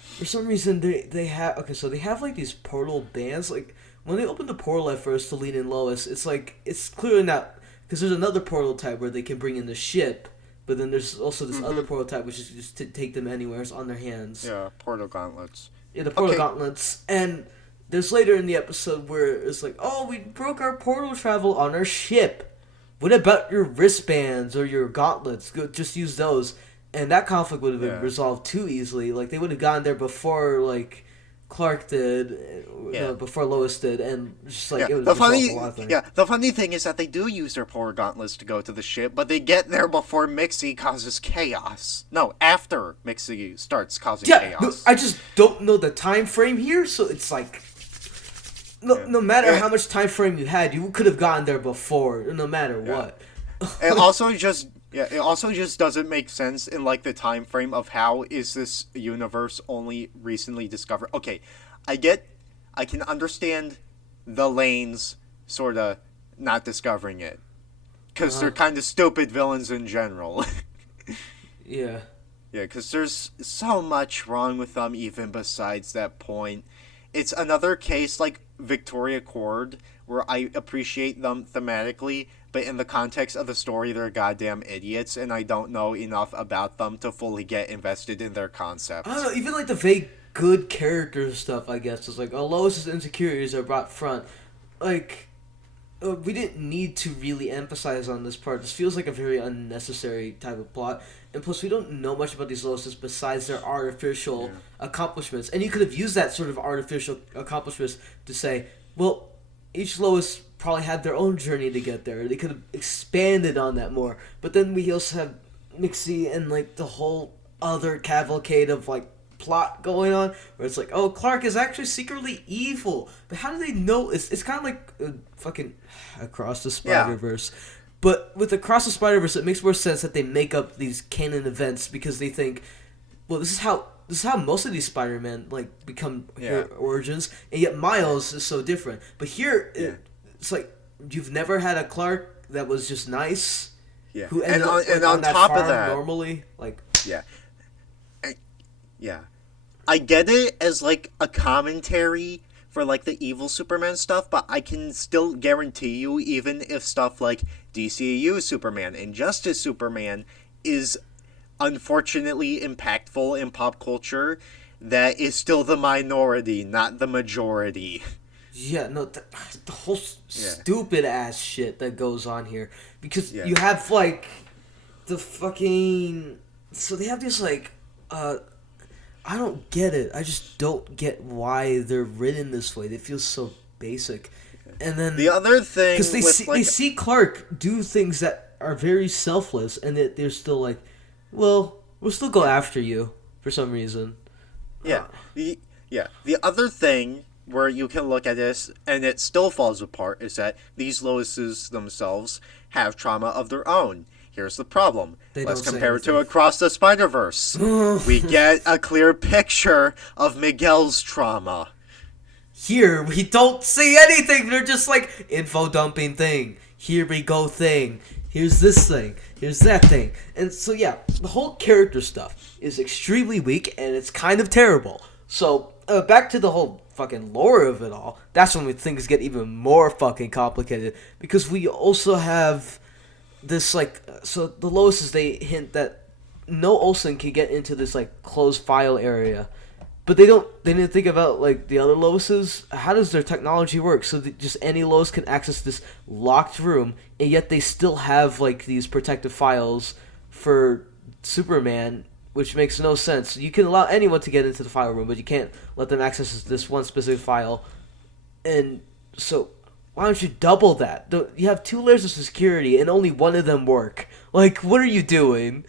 for some reason they have so they have like these portal bands. Like when they open the portal at first to lead in Lois, it's like it's clearly not because there's another portal type where they can bring in the ship. But then there's also this other portal type, which is just to take them anywhere on their hands. Yeah, portal gauntlets. Yeah, the portal gauntlets. And there's later in the episode where it's like, oh, we broke our portal travel on our ship. What about your wristbands or your gauntlets? Go, just use those. And that conflict would have been resolved too easily. Like, they would have gotten there before, like, Clark did, before Lois did, and just like it was a lot of things. Yeah, the funny thing is that they do use their polar gauntlets to go to the ship, but they get there before Mixie causes chaos. No, after Mixie starts causing chaos. I just don't know the time frame here, so it's like no matter how much time frame you had, you could have gotten there before, no matter what. It also just doesn't make sense in like the time frame of how is this universe only recently discovered. Okay, I can understand the Lanes sort of not discovering it because they're kind of stupid villains in general. Yeah, because there's so much wrong with them even besides that point. It's another case like Victoria Cord where I appreciate them thematically, but in the context of the story, they're goddamn idiots, and I don't know enough about them to fully get invested in their concept. I don't know, even like the vague good character stuff, I guess, is like, Lois's insecurities are brought front. Like, we didn't need to really emphasize on this part. This feels like a very unnecessary type of plot. And plus, we don't know much about these Loises besides their artificial accomplishments. And you could have used that sort of artificial accomplishments to say, well, each Lois probably had their own journey to get there. They could have expanded on that more. But then we also have Mixie and like the whole other cavalcade of like plot going on where it's like, oh, Clark is actually secretly evil. But how do they know? It's kind of like fucking Across the Spider-Verse. Yeah. But with Across the Spider-Verse, it makes more sense that they make up these canon events because they think, well, this is how most of these Spider-Man like become their origins, and yet Miles is so different. But here, it's like you've never had a Clark that was just nice. Yeah, who ended up, and on top of that, normally, like I get it as like a commentary for like the evil Superman stuff, but I can still guarantee you, even if stuff like DCU Superman, Injustice Superman is unfortunately impactful in pop culture, that is still the minority, not the majority. Yeah, no, the whole stupid ass shit that goes on here. Because you have, like, the fucking... So they have this, like, I don't get it. I just don't get why they're written this way. They feel so basic. And then... The other thing... Because they see Clark do things that are very selfless, and that they're still like, well, we'll still go after you for some reason. Yeah. The other thing where you can look at this and it still falls apart is that these Loises themselves have trauma of their own. Here's the problem. Let's compare it to Across the Spider-Verse. We get a clear picture of Miguel's trauma. Here, we don't see anything. They're just like, info dumping thing. Here we go thing. Here's this thing. Here's that thing. And so, yeah, the whole character stuff is extremely weak, and it's kind of terrible. So, back to the whole fucking lore of it all. That's when things get even more fucking complicated. Because we also have this, like... So, the Loises, they hint that no Olsen can get into this, like, closed file area. But they didn't think about, like, the other Loises. How does their technology work? So just any Lois can access this locked room, and yet they still have, like, these protective files for Superman, which makes no sense. You can allow anyone to get into the file room, but you can't let them access this one specific file. And so, why don't you double that? You have 2 layers of security, and only one of them work. Like, what are you doing?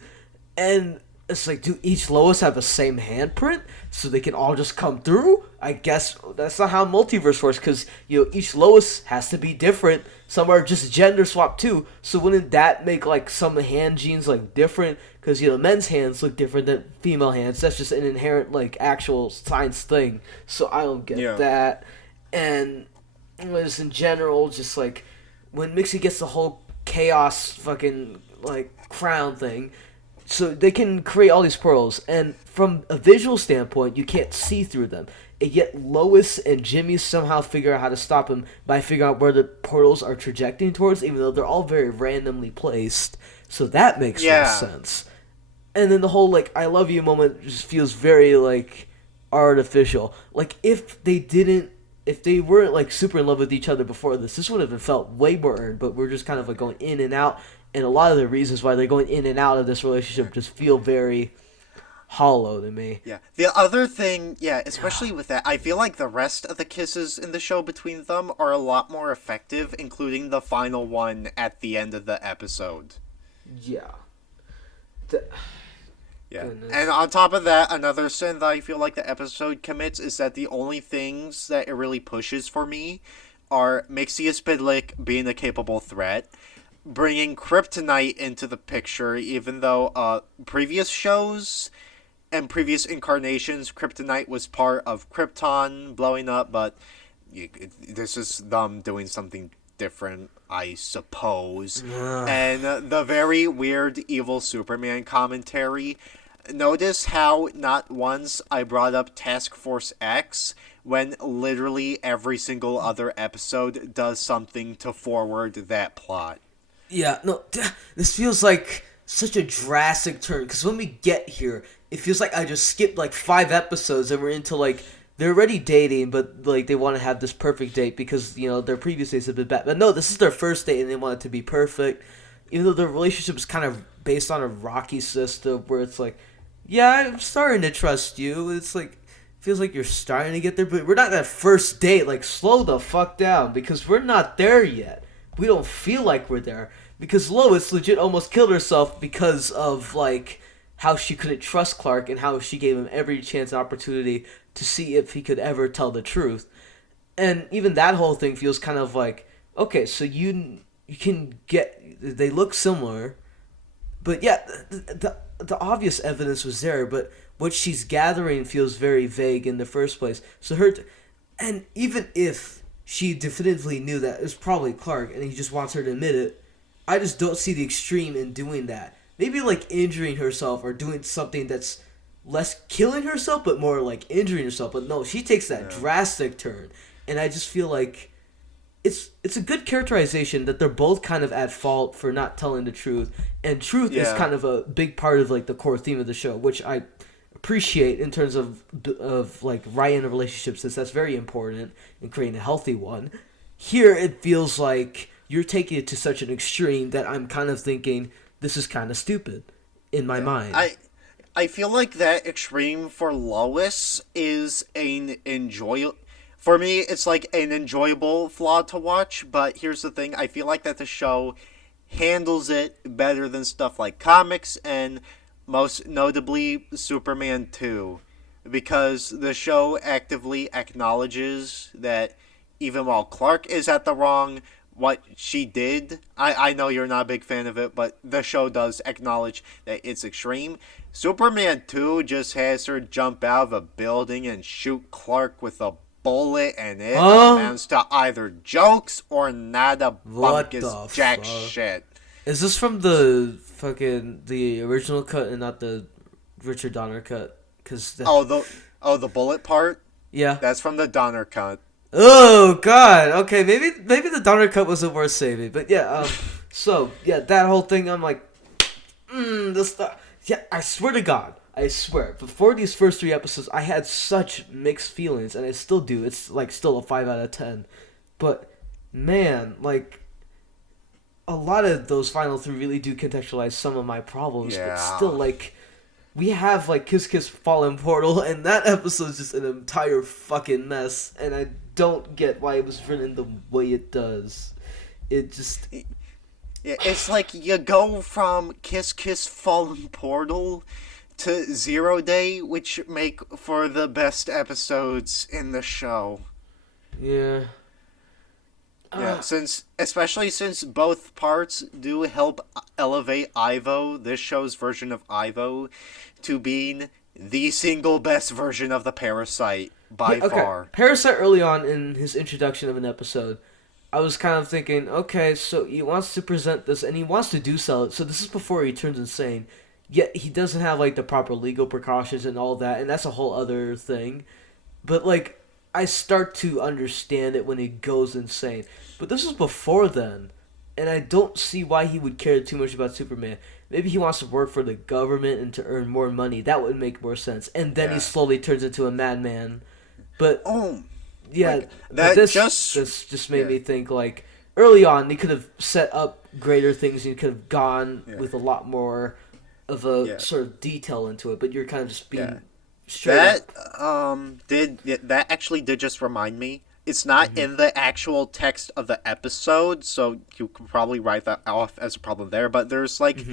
And... It's like, do each Lois have the same handprint so they can all just come through? I guess that's not how multiverse works, because, each Lois has to be different. Some are just gender swap too, so wouldn't that make, like, some hand genes, like, different? Because, men's hands look different than female hands. That's just an inherent, like, actual science thing. So I don't get that. And just in general, just, like, when Mixie gets the whole chaos fucking, like, crown thing... So they can create all these portals, and from a visual standpoint, you can't see through them. And yet Lois and Jimmy somehow figure out how to stop them by figuring out where the portals are trajecting towards, even though they're all very randomly placed. So that makes no sense. And then the whole, like, I love you moment just feels very, like, artificial. Like, if they weren't, like, super in love with each other before this would have felt way more earned, but we're just kind of, like, going in and out. And a lot of the reasons why they're going in and out of this relationship just feel very hollow to me. Yeah. The other thing, especially with that, I feel like the rest of the kisses in the show between them are a lot more effective, including the final one at the end of the episode. Yeah. Goodness. And on top of that, another sin that I feel like the episode commits is that the only things that it really pushes for me are Mixie Spidlick being a capable threat, bringing Kryptonite into the picture, even though previous shows and previous incarnations, Kryptonite was part of Krypton blowing up, but this is them doing something different, I suppose. And the very weird evil Superman commentary. Notice how not once I brought up Task Force X when literally every single other episode does something to forward that plot. Yeah, no, this feels like such a drastic turn, because when we get here, it feels like I just skipped, like, 5 episodes, and we're into, like, they're already dating, but, like, they want to have this perfect date, because, their previous dates have been bad. But no, this is their first date, and they want it to be perfect, even though their relationship is kind of based on a rocky system, where it's like, yeah, I'm starting to trust you. It's like, feels like you're starting to get there, but we're not that first date. Like, slow the fuck down, because we're not there yet. We don't feel like we're there, because Lois legit almost killed herself because of, like, how she couldn't trust Clark and how she gave him every chance and opportunity to see if he could ever tell the truth. And even that whole thing feels kind of like, okay, so you can get, they look similar, but yeah, the obvious evidence was there, but what she's gathering feels very vague in the first place. So and even if she definitively knew that it was probably Clark and he just wants her to admit it, I just don't see the extreme in doing that. Maybe like injuring herself or doing something that's less killing herself but more like injuring herself. But no, she takes that drastic turn, and I just feel like it's a good characterization that they're both kind of at fault for not telling the truth, and truth is kind of a big part of like the core theme of the show, which I appreciate in terms of like writing a relationship, since that's very important in creating a healthy one. Here it feels like you're taking it to such an extreme that I'm kind of thinking this is kind of stupid in my mind. I feel like that extreme for Lois is an enjoyable. For me, it's like an enjoyable flaw to watch, but here's the thing. I feel like that the show handles it better than stuff like comics and most notably Superman 2, because the show actively acknowledges that even while Clark is at the wrong, what she did, I know you're not a big fan of it, but the show does acknowledge that it's extreme. Superman 2 just has her jump out of a building and shoot Clark with a bullet, and it amounts to either jokes or nada bunkus jack shit. Is this from the original cut and not the Richard Donner cut? The bullet part? Yeah. That's from the Donner cut. Oh god. Okay, maybe the Donner cut wasn't worth saving, but yeah. So yeah, that whole thing. I'm like, this stuff. Yeah, I swear to God, before these first 3 episodes, I had such mixed feelings, and I still do. It's like still a 5 out of 10, but man, like, a lot of those final 3 really do contextualize some of my problems. Yeah. But still, like, we have like Kiss Kiss Fallen Portal, and that episode's just an entire fucking mess, and I don't get why it was written the way it does. It just... Yeah, it's like you go from Kiss Kiss Fallen Portal to 0 Day, which make for the best episodes in the show. Yeah. Yeah, especially since both parts do help elevate Ivo, this show's version of Ivo, to being the single best version of the Parasite by far. Parasite early on in his introduction of an episode, I was kind of thinking, okay, so he wants to present this, and he wants to do sell it, so this is before he turns insane, yet he doesn't have, like, the proper legal precautions and all that, and that's a whole other thing. But, like, I start to understand it when he goes insane. But this was before then, and I don't see why he would care too much about Superman. Maybe he wants to work for the government and to earn more money. That would make more sense. And then he slowly turns into a madman. But... yeah, like, this just made me think, like, early on, he could have set up greater things, and he could have gone with a lot more of a sort of detail into it, but you're kind of just being straight up. That actually did just remind me. It's not in the actual text of the episode, so you can probably write that off as a problem there, but there's, like,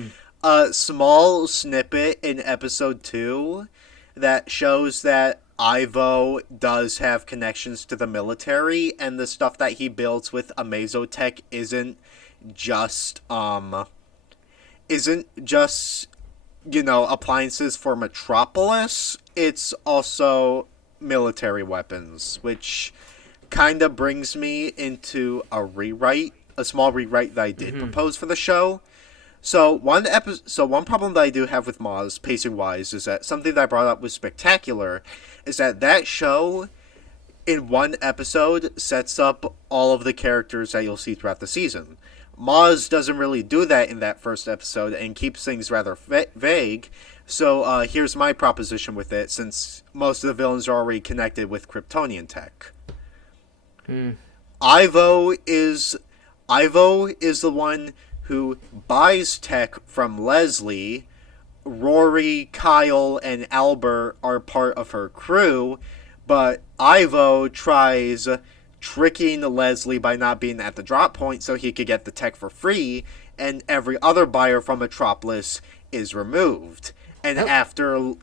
a small snippet in episode 2 that shows that Ivo does have connections to the military, and the stuff that he builds with Amazotech isn't just appliances for Metropolis. It's also military weapons, which kind of brings me into a small rewrite that I did propose for the show. So one problem that I do have with Moz, pacing-wise, is that something that I brought up was spectacular, is that show, in one episode, sets up all of the characters that you'll see throughout the season. Moz doesn't really do that in that first episode and keeps things rather vague, so here's my proposition with it, since most of the villains are already connected with Kryptonian tech. Ivo is the one who buys tech from Leslie. Rory, Kyle, and Albert are part of her crew, But Ivo tries tricking Leslie by not being at the drop point so he could get the tech for free, and every other buyer from Metropolis is removed. And after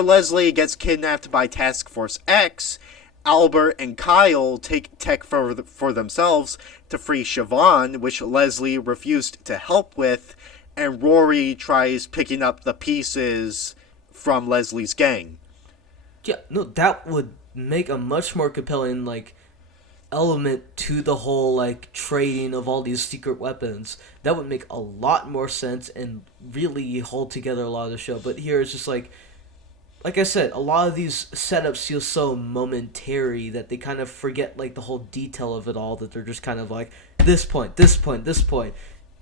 Leslie gets kidnapped by Task Force X, Albert and Kyle take tech for themselves to free Siobhan, which Leslie refused to help with, and Rory tries picking up the pieces from Leslie's gang. Yeah, no, that would make a much more compelling, like, element to the whole, like, trading of all these secret weapons. That would make a lot more sense and really hold together a lot of the show. But here it's just like I said, a lot of these setups feel so momentary that they kind of forget, like, the whole detail of it all, that they're just kind of like, this point, this point, this point.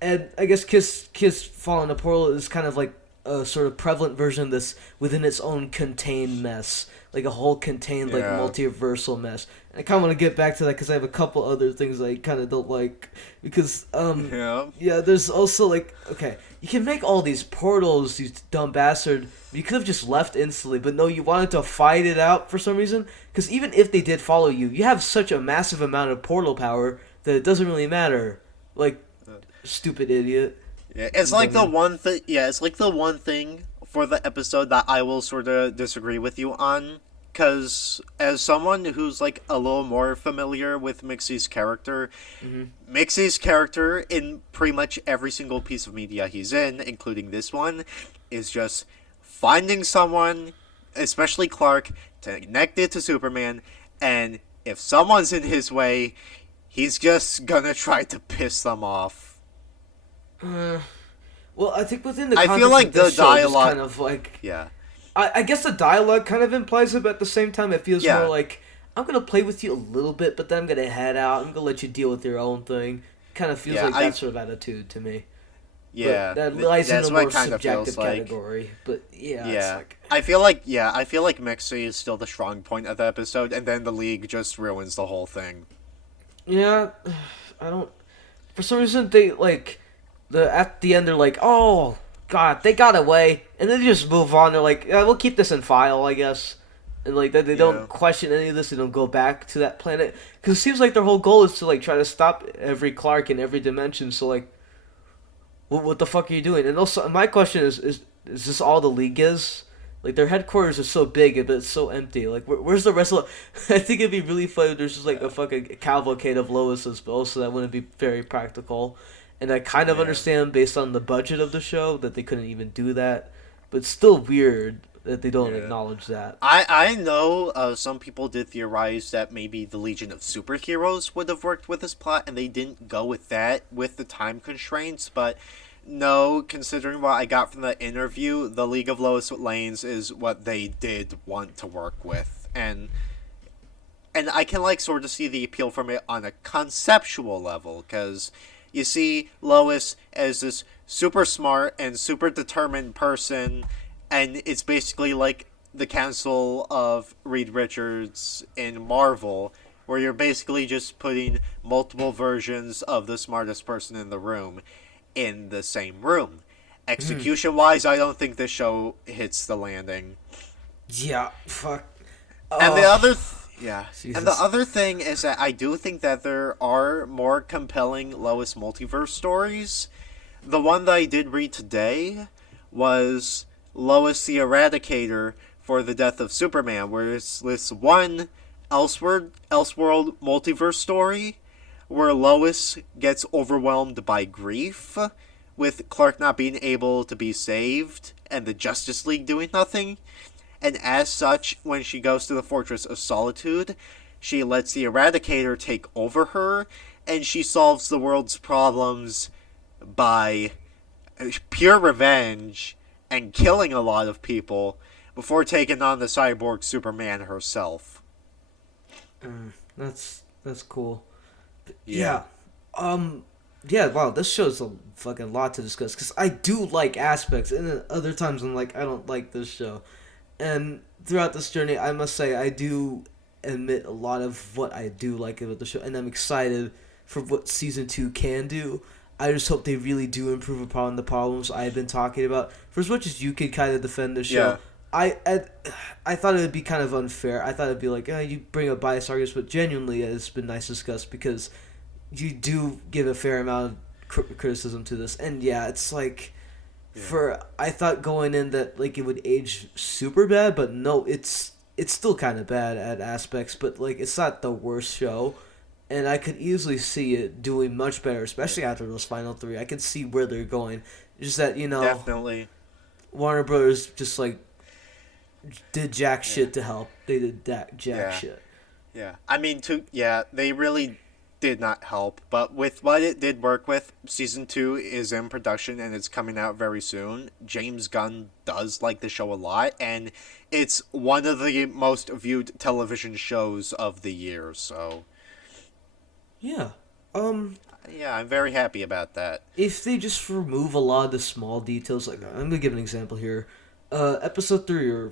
And I guess Kiss Falling a Portal is kind of like a sort of prevalent version of this within its own contained mess. Like a whole contained, like, multiversal mess. And I kind of want to get back to that because I have a couple other things I kind of don't like. Because, there's also, like, okay, you can make all these portals, these dumb bastard. You could have just left instantly, but no, you wanted to fight it out for some reason. Because even if they did follow you, you have such a massive amount of portal power that it doesn't really matter. Like, stupid idiot. Yeah, it's like the one thing. Yeah, it's like the one thing for the episode that I will sort of disagree with you on. Because as someone who's, like, a little more familiar with Mixie's character, Mixie's character in pretty much every single piece of media he's in, including this one, is just finding someone, especially Clark, connected to Superman, and if someone's in his way, he's just gonna try to piss them off. Well, I think within the context I feel like of this the show, dialogue, kind of like, yeah. I guess the dialogue kind of implies it, but at the same time, it feels more like, I'm going to play with you a little bit, but then I'm going to head out. I'm going to let you deal with your own thing. Kind of feels like that sort of attitude to me. Yeah. But that lies in a more subjective like, category. But, yeah. Yeah. It's like, I feel like Mixie is still the strong point of the episode, and then the League just ruins the whole thing. Yeah. I don't... For some reason, they, like... At the end, they're like, oh... God, they got away, and then they just move on. They're like, yeah, we'll keep this in file, I guess. And, like, they don't question any of this. They don't go back to that planet. Because it seems like their whole goal is to, like, try to stop every Clark in every dimension. So, like, what the fuck are you doing? And also, my question is this all the League is? Like, their headquarters are so big, but it's so empty. Like, where's the rest of I think it'd be really funny if there's just, like, a fucking cavalcade of Lois's, but also that wouldn't be very practical. And I kind of understand, based on the budget of the show, that they couldn't even do that. But it's still weird that they don't acknowledge that. I know some people did theorize that maybe the Legion of Superheroes would have worked with this plot, and they didn't go with that with the time constraints. But no, considering what I got from the interview, the League of Lois Lanes is what they did want to work with. And I can, like, sort of see the appeal from it on a conceptual level, because... You see Lois as this super smart and super determined person, and it's basically like the Council of Reed Richards in Marvel, where you're basically just putting multiple versions of the smartest person in the room in the same room. Execution-wise, I don't think this show hits the landing. Yeah, fuck. And the other... Jesus. And the other thing is that I do think that there are more compelling Lois multiverse stories. The one that I did read today was Lois the Eradicator for the Death of Superman, where it's this one Elseworld multiverse story where Lois gets overwhelmed by grief, with Clark not being able to be saved and the Justice League doing nothing. And as such, when she goes to the Fortress of Solitude, she lets the Eradicator take over her, and she solves the world's problems by pure revenge and killing a lot of people before taking on the cyborg Superman herself. That's cool. Yeah. Yeah, wow, this show's a fucking lot to discuss, because I do like aspects, and then other times I'm like, I don't like this show. And throughout this journey, I must say, I do admit a lot of what I do like about the show, and I'm excited for what Season 2 can do. I just hope they really do improve upon the problems I've been talking about. For as much as you can kind of defend the show, I thought it would be kind of unfair. I thought it'd be like, you bring up biased arguments, but genuinely, it's been nice to discuss because you do give a fair amount of criticism to this, and yeah, it's like, I thought going in that like it would age super bad, but no, it's still kind of bad at aspects, but like it's not the worst show, and I could easily see it doing much better, especially after those final three. I could see where they're going. Just that Definitely. Warner Brothers just like did jack shit to help. They did jack shit. Yeah, I mean, they really did not help, but with what it did work with, season 2 is in production and it's coming out very soon. James Gunn does like the show a lot, and it's one of the most viewed television shows of the year, so... Yeah. Yeah, I'm very happy about that. If they just remove a lot of the small details, like, I'm gonna give an example here. Episode 3,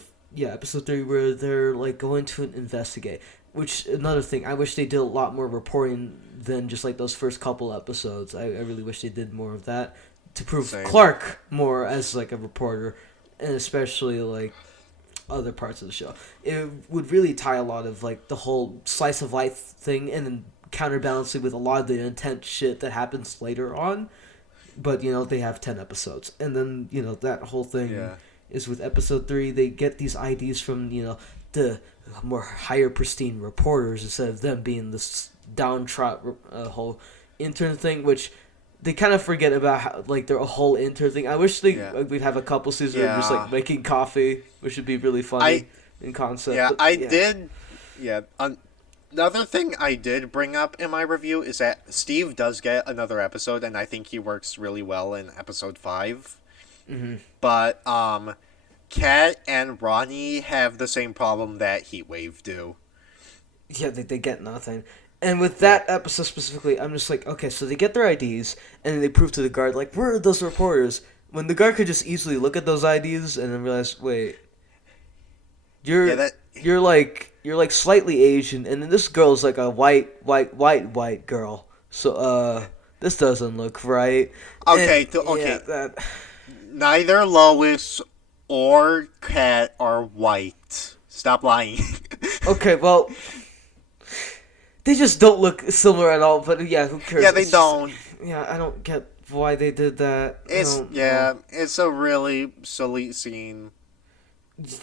where they're, like, going to investigate. Which, another thing, I wish they did a lot more reporting than just, like, those first couple episodes. I really wish they did more of that to prove Clark more as, like, a reporter, and especially, like, other parts of the show. It would really tie a lot of, like, the whole slice of life thing, and then counterbalancing with a lot of the intense shit that happens later on. But, they have 10 episodes. And then, that whole thing is with episode 3, they get these ideas from, the more higher pristine reporters instead of them being this downtrodden whole intern thing, which they kind of forget about how, like, their whole intern thing. I wish we'd have a couple seasons of just, like, making coffee, which would be really funny in concept. Another thing I did bring up in my review is that Steve does get another episode, and I think he works really well in episode 5. Mm-hmm. But, Kat and Ronnie have the same problem that Heatwave do. Yeah, they get nothing. And with that episode specifically, I'm just like, okay, so they get their IDs, and they prove to the guard, like, where are those reporters? When the guard could just easily look at those IDs and then realize, wait, you're like slightly Asian, and then this girl's like a white girl. So, this doesn't look right. Okay, and, neither Lois or Kat are white. Stop lying. Okay, well, they just don't look similar at all, but yeah, who cares? Yeah, they don't. I don't get why they did that. It's a really silly scene.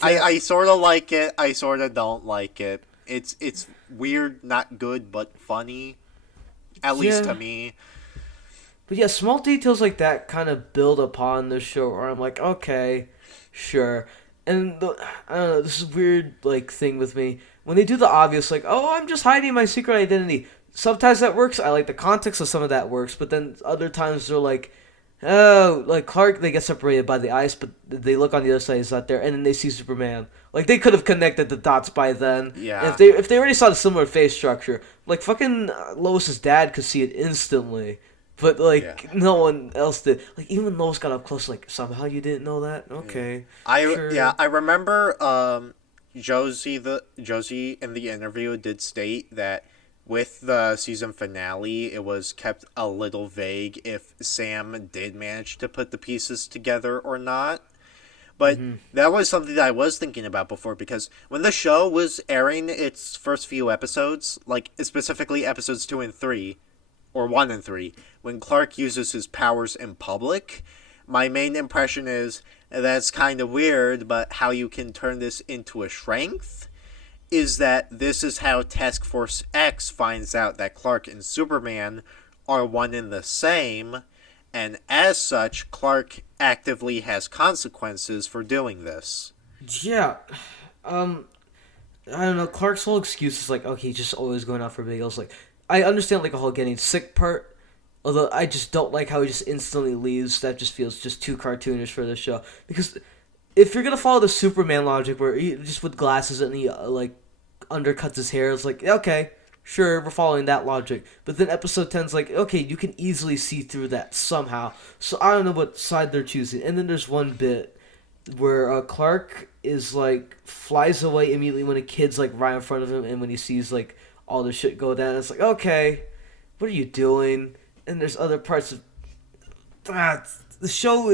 I sort of like it, I sort of don't like it. It's weird, not good, but funny. At least to me. But yeah, small details like that kind of build upon the show, where I'm like, okay, sure. And I don't know, this is weird, like, thing with me. When they do the obvious, like, oh, I'm just hiding my secret identity. Sometimes that works. I like the context of some of that works. But then other times they're like, oh, like Clark, they get separated by the ice, but they look on the other side, he's not there. And then they see Superman. Like, they could have connected the dots by then. Yeah. If they already saw the similar face structure. Like, fucking Lois's dad could see it instantly. But, like, no one else did. Like, even Lois got up close, like, somehow you didn't know that? Okay. Sure. I remember Josie in the interview did state that with the season finale, it was kept a little vague if Sam did manage to put the pieces together or not. But that was something that I was thinking about before, because when the show was airing its first few episodes, like specifically episodes 2 and 3, or 1 and 3, when Clark uses his powers in public, my main impression is that's kind of weird, but how you can turn this into a strength is that this is how Task Force X finds out that Clark and Superman are one and the same, and as such, Clark actively has consequences for doing this. Yeah. I don't know, Clark's whole excuse is like, okay, he's just always going out for bagels. Like, I understand, like, the whole getting sick part, although I just don't like how he just instantly leaves. That just feels just too cartoonish for this show. Because if you're going to follow the Superman logic where he just with glasses and he, like, undercuts his hair, it's like, okay, sure, we're following that logic. But then episode 10's like, okay, you can easily see through that somehow. So I don't know what side they're choosing. And then there's one bit where Clark is, like, flies away immediately when a kid's, like, right in front of him, and when he sees, like, all the shit go down, it's like, okay, what are you doing? And there's other parts of the show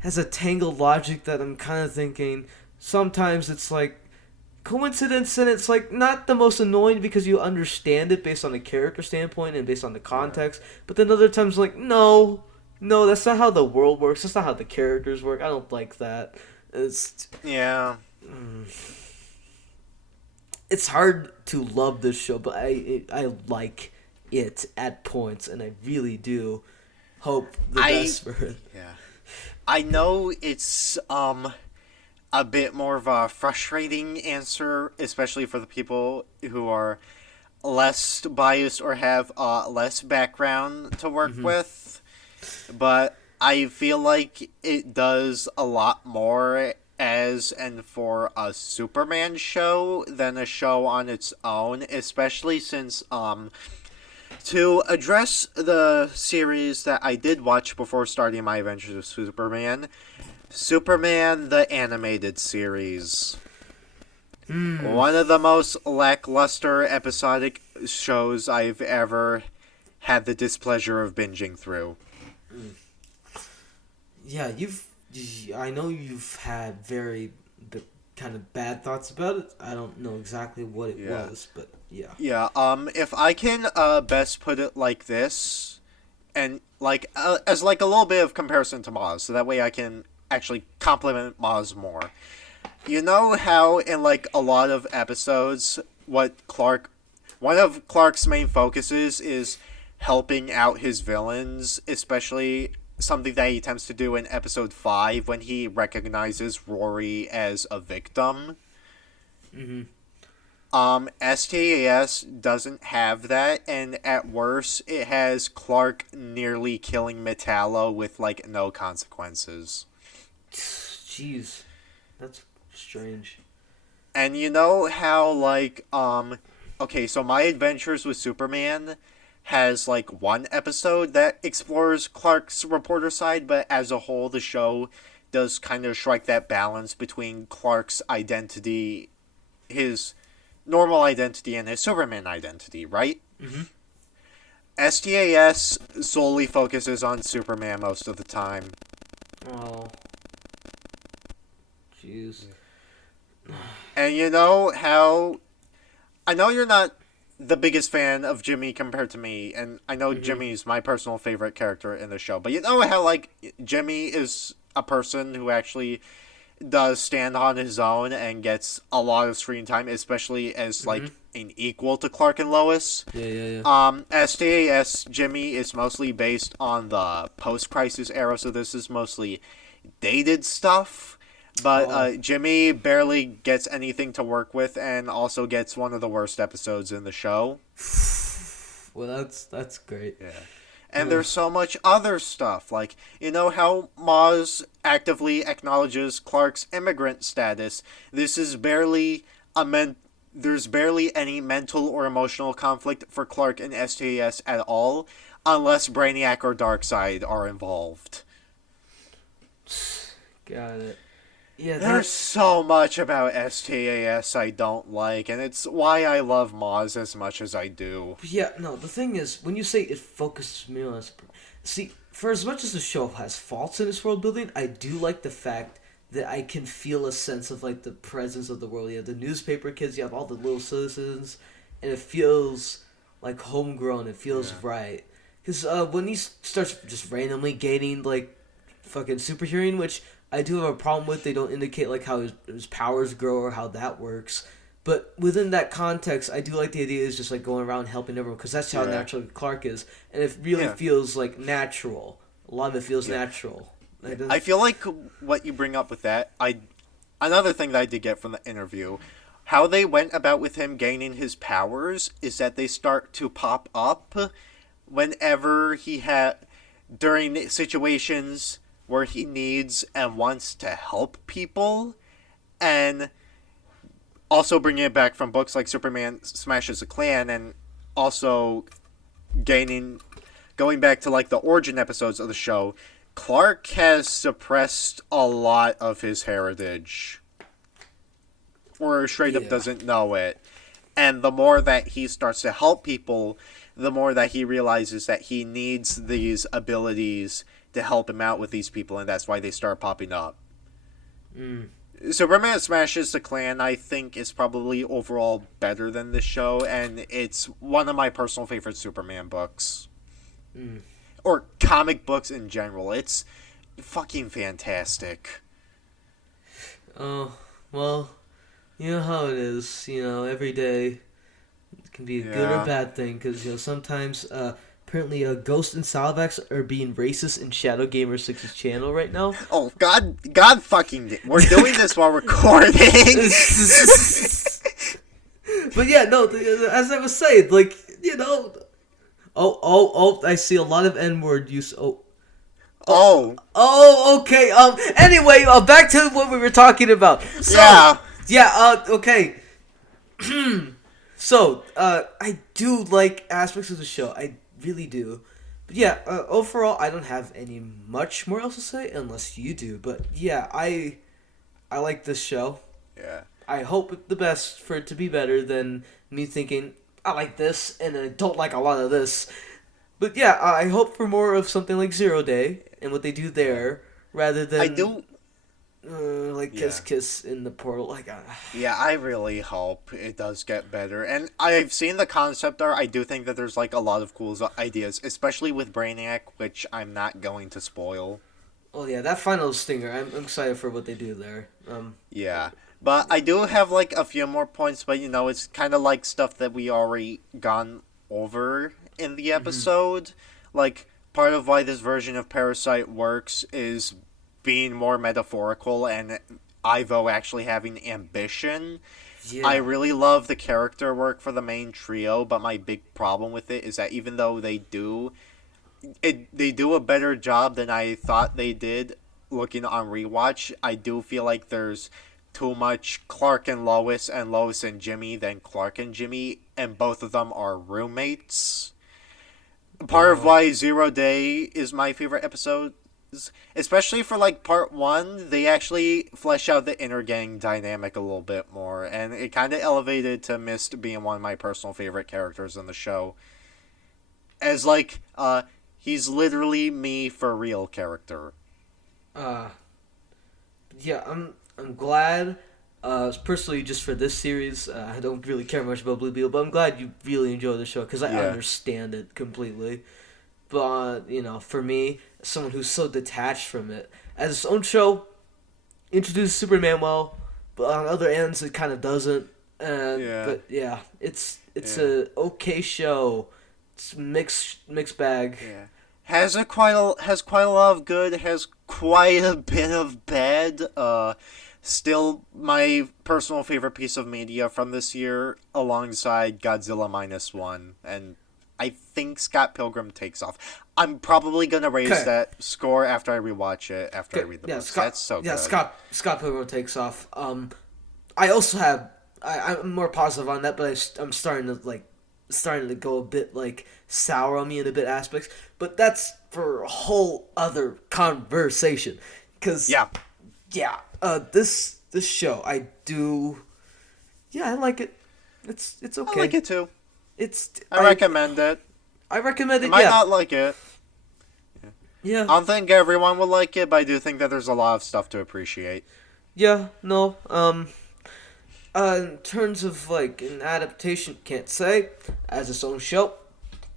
has a tangled logic that I'm kind of thinking, sometimes it's like coincidence, and it's like not the most annoying because you understand it based on the character standpoint and based on the context. But then other times, like, no, no, that's not how the world works. That's not how the characters work. I don't like that. It's Yeah. it's hard to love this show, but I like it at points, and I really do hope the best for it. Yeah. I know it's a bit more of a frustrating answer, especially for the people who are less biased or have less background to work with. But I feel like it does a lot more as and for a Superman show than a show on its own, especially since to address the series that I did watch before starting my adventures with Superman the Animated Series. One of the most lackluster episodic shows I've ever had the displeasure of binging through. Yeah, I know you've had very kind of bad thoughts about it. I don't know exactly what it was, but yeah. Yeah, if I can best put it like this, and like as like a little bit of comparison to Maz, so that way I can actually compliment Maz more. You know how in like a lot of episodes, one of Clark's main focuses is helping out his villains, especially something that he attempts to do in episode 5 when he recognizes Rory as a victim. STAS doesn't have that, and at worst, it has Clark nearly killing Metallo with like no consequences. Jeez, that's strange. And you know how like okay, so My Adventures with Superman has like one episode that explores Clark's reporter side, but as a whole the show does kind of strike that balance between Clark's identity, his normal identity, and his Superman identity, right? STAS solely focuses on Superman most of the time. Oh. Jeez. And you know how... I know you're not the biggest fan of Jimmy compared to me, and I know Jimmy's my personal favorite character in the show, but you know how, like, Jimmy is a person who actually does stand on his own and gets a lot of screen time, especially as, like, an equal to Clark and Lois. Yeah. STAS, Jimmy is mostly based on the post-crisis era, so this is mostly dated stuff. But Jimmy barely gets anything to work with, and also gets one of the worst episodes in the show. Well, that's great. Yeah. And there's so much other stuff, like, you know how Maz actively acknowledges Clark's immigrant status. There's barely any mental or emotional conflict for Clark and STAS at all, unless Brainiac or Darkseid are involved. Got it. Yeah, there's so much about STAS I don't like, and it's why I love Maz as much as I do. Yeah, no, the thing is, when you say it focuses me on... See, for as much as the show has faults in its world building, I do like the fact that I can feel a sense of, like, the presence of the world. You have the newspaper kids, you have all the little citizens, and it feels, like, homegrown, it feels right. Because when he starts just randomly gaining, like, fucking superhearing, which... I do have a problem with. They don't indicate like how his powers grow or how that works. But within that context, I do like the idea is just like going around helping everyone because that's how natural Clark is, and it really feels like natural. A lot of it feels natural. I feel like what you bring up with that, another thing that I did get from the interview, how they went about with him gaining his powers is that they start to pop up whenever he during situations where he needs and wants to help people, and also bringing it back from books like Superman Smashes a Klan, and also going back to like the origin episodes of the show, Clark has suppressed a lot of his heritage, or straight up doesn't know it, and the more that he starts to help people, the more that he realizes that he needs these abilities to help him out with these people, and that's why they start popping up. Superman Smashes the Klan, I think, is probably overall better than this show, and it's one of my personal favorite Superman books. Mm. Or comic books in general. It's fucking fantastic. Oh, well, you know how it is. Every day it can be a good or Yeah. bad thing because sometimes apparently Ghost and Salvax are being racist in Shadow Gamer 6's channel right now. Oh, God fucking... We're doing this while recording! But yeah, no, as I was saying, like, I see a lot of N-word use. Oh. Okay. Anyway, back to what we were talking about. So, Yeah. yeah. Okay. So, I do like aspects of the show. I really do. But yeah, overall, I don't have any much more else to say unless you do. But yeah, I like this show. Yeah. I hope the best for it to be better than me thinking I like this and I don't like a lot of this. But yeah, I hope for more of something like Zero Day and what they do there, rather than I do... like Yeah. Kiss in the portal. Like, Yeah, I really hope it does get better. And I've seen the concept art. I do think that there's like a lot of cool ideas, especially with Brainiac, which I'm not going to spoil. oh yeah, that final stinger. I'm excited for what they do there. Yeah. But I do have like a few more points, but it's kind of like stuff that we already gone over in the episode. Like, part of why this version of Parasite works is being more metaphorical and Ivo actually having ambition. Yeah. I really love the character work for the main trio, but my big problem with it is that even though they do a better job than I thought they did looking on rewatch, I do feel like there's too much Clark and Lois and Jimmy than Clark and Jimmy, and both of them are roommates. Part of why Zero Day is my favorite episode, especially for like part 1, they actually flesh out the inner gang dynamic a little bit more, and it kind of elevated to Mist being one of my personal favorite characters in the show. As like, he's literally me for real character. Yeah, I'm glad. Personally, just for this series, I don't really care much about Blue Beetle, but I'm glad you really enjoy the show because I Yeah. understand it completely. But for me, someone who's so detached from it, as its own show, introduces Superman well, but on other ends it kind of doesn't. Yeah. But yeah, it's Yeah. a okay show. It's mixed bag. Yeah. Has quite a lot of good, has quite a bit of bad. Still my personal favorite piece of media from this year, alongside Godzilla -1, and I think Scott Pilgrim Takes Off. I'm probably gonna raise Okay. that score after I rewatch it, after I read the books. That's so good. Scott Pilgrim Takes Off. I also have I'm more positive on that, but I'm starting to go a bit like sour on me in a bit aspects. But that's for a whole other conversation. Cause Yeah. this show I do. Yeah, I like it. It's okay. I like it too. I recommend it. I recommend I it. might Yeah. not like it. Yeah. I don't think everyone will like it, but I do think that there's a lot of stuff to appreciate. Yeah, no. In terms of like an adaptation, can't say. As its own show,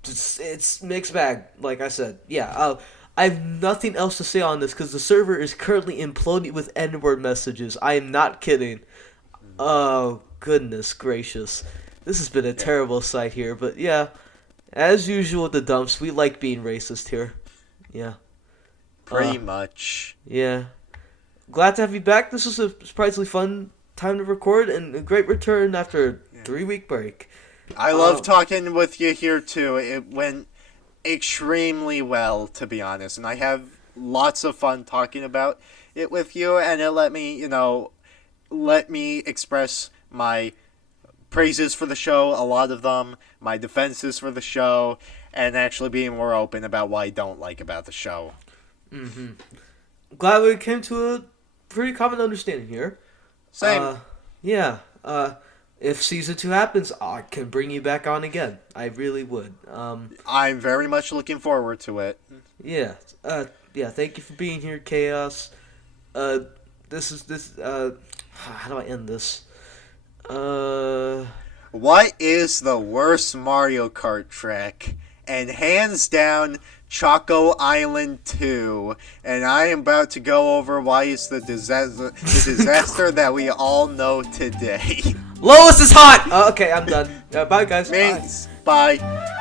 it's mixed bag. Like I said, yeah. I have nothing else to say on this because the server is currently imploding with N-word messages. I am not kidding. Oh goodness gracious, this has been a terrible sight here. But yeah, as usual with the dumps, we like being racist here. Yeah. Pretty much. Yeah. Glad to have you back. This was a surprisingly fun time to record and a great return after a 3-week break. I love talking with you here too. It went extremely well, to be honest, and I have lots of fun talking about it with you, and it let me express my praises for the show, a lot of them, my defenses for the show, and actually being more open about what I don't like about the show. Glad we came to a pretty common understanding here. Same. Yeah. If season 2 happens, I can bring you back on again. I really would. I'm very much looking forward to it. Yeah. Yeah. Thank you for being here, Chaos. How do I end this? What is the worst Mario Kart track? And hands down, Choco Island 2. And I am about to go over why it's the disaster that we all know today. Lois is hot! Okay, I'm done. Bye, guys. Bye.